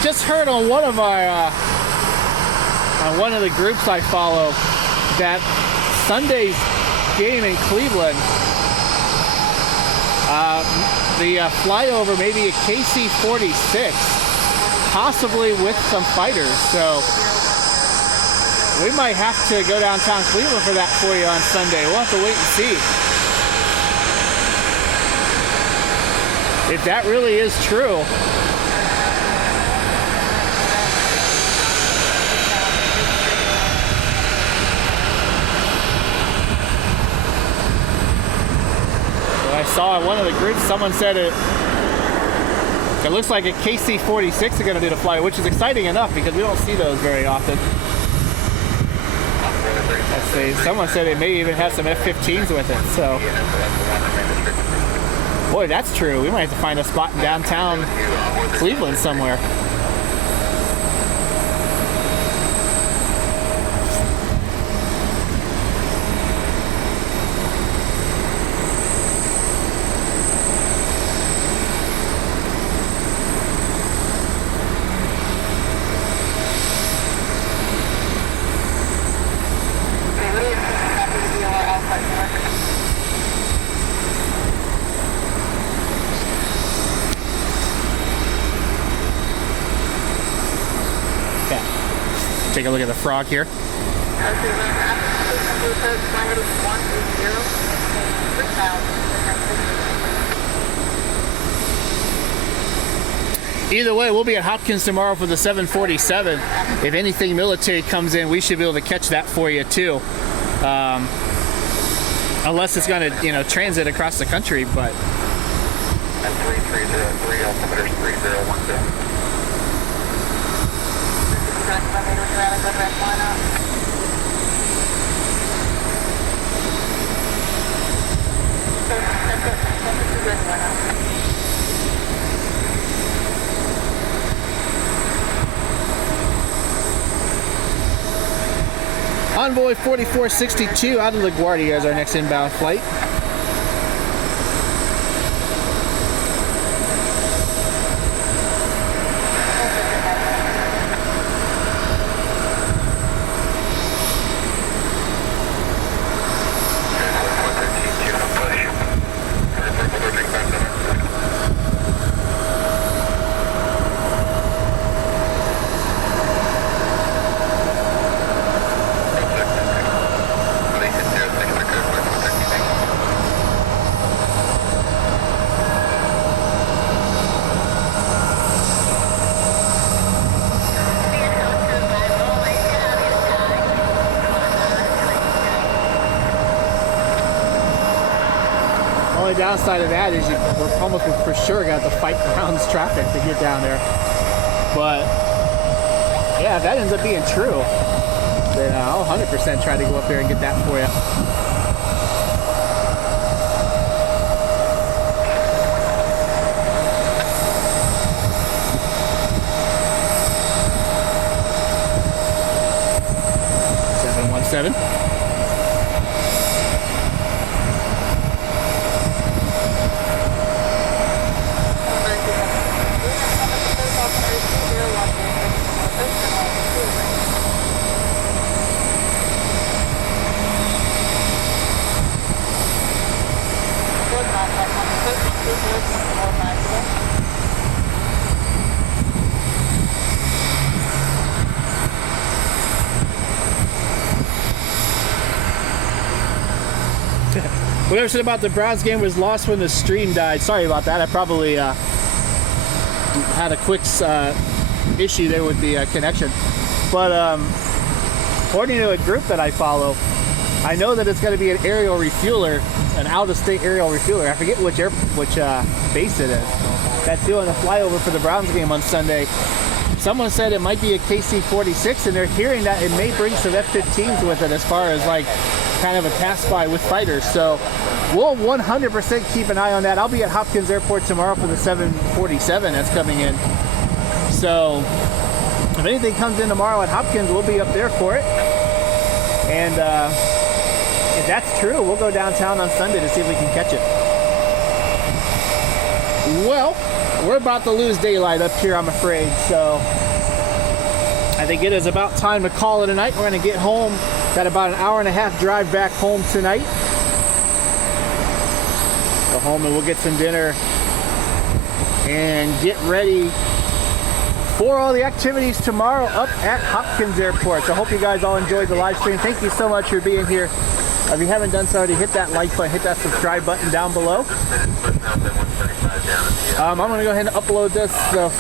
just heard on one of our on one of the groups I follow that Sunday's game in Cleveland, the flyover may be a KC-46, possibly with some fighters. So we might have to go downtown Cleveland for that for you on Sunday. We'll have to wait and see. If that really is true. I saw in one of the groups, someone said it looks like a KC-46 is going to do the flight, which is exciting enough because we don't see those very often. Let's see, someone said it may even have some F-15s with it, so Boy, that's true. We might have to find a spot in downtown Cleveland somewhere. Take a look at the frog here. Either way, we'll be at Hopkins tomorrow for the 747. If anything military comes in, we should be able to catch that for you too. Unless it's going to, you know, transit across the country, but. And 3303, altimeter 3012. Envoy 4462 out of LaGuardia is our next inbound flight. Only downside of that is we're almost for sure going to have to fight grounds traffic to get down there. But yeah, if that ends up being true, then I'll 100% try to go up there and get that for you. Seven. Whatever said about the Browns game was lost when the stream died. Sorry about that. I probably had a quick issue there with the connection. But according to a group that I follow, I know that it's going to be an aerial refueler, an out-of-state aerial refueler. I forget which base it is. That's doing a flyover for the Browns game on Sunday. Someone said it might be a KC-46, and they're hearing that it may bring some F-15s with it as far as like kind of a pass-by with fighters. So we'll 100% keep an eye on that. I'll be at Hopkins Airport tomorrow for the 747 that's coming in. So if anything comes in tomorrow at Hopkins, we'll be up there for it. And if that's true, we'll go downtown on Sunday to see if we can catch it. Well, we're about to lose daylight up here, I'm afraid. So I think it is about time to call it a night. We're going to get home. Got about an hour and a half drive back home tonight. Go home and we'll get some dinner and get ready for all the activities tomorrow up at Hopkins Airport. So I hope you guys all enjoyed the live stream. Thank you so much for being here. If you haven't done so already, hit that like button, hit that subscribe button down below. I'm going to go ahead and upload this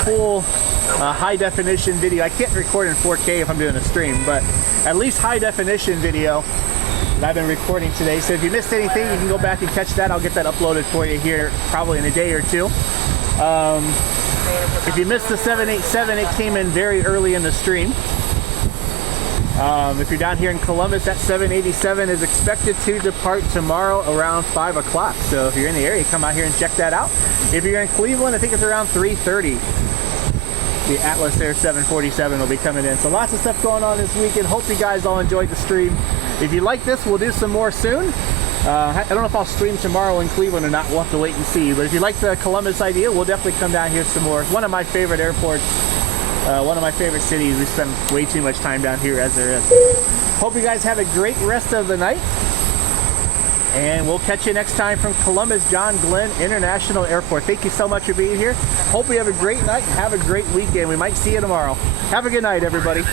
full high definition video. I can't record in 4K if I'm doing a stream, but at least high definition video that I've been recording today. So if you missed anything, you can go back and catch that. I'll get that uploaded for you here probably in a day or two. If you missed the 787, it came in very early in the stream. If you're down here in Columbus, that 787 is expected to depart tomorrow around 5 o'clock. So if you're in the area, come out here and check that out. If you're in Cleveland, I think it's around 3:30. The Atlas Air 747 will be coming in. So lots of stuff going on this weekend. Hope you guys all enjoyed the stream. If you like this, we'll do some more soon. I don't know if I'll stream tomorrow in Cleveland or not. We'll have to wait and see. But if you like the Columbus idea, we'll definitely come down here some more. It's one of my favorite airports. One of my favorite cities. We spend way too much time down here as there is. Hope you guys have a great rest of the night. And we'll catch you next time from Columbus John Glenn International Airport. Thank you so much for being here. Hope you have a great night and have a great weekend. We might see you tomorrow. Have a good night, everybody.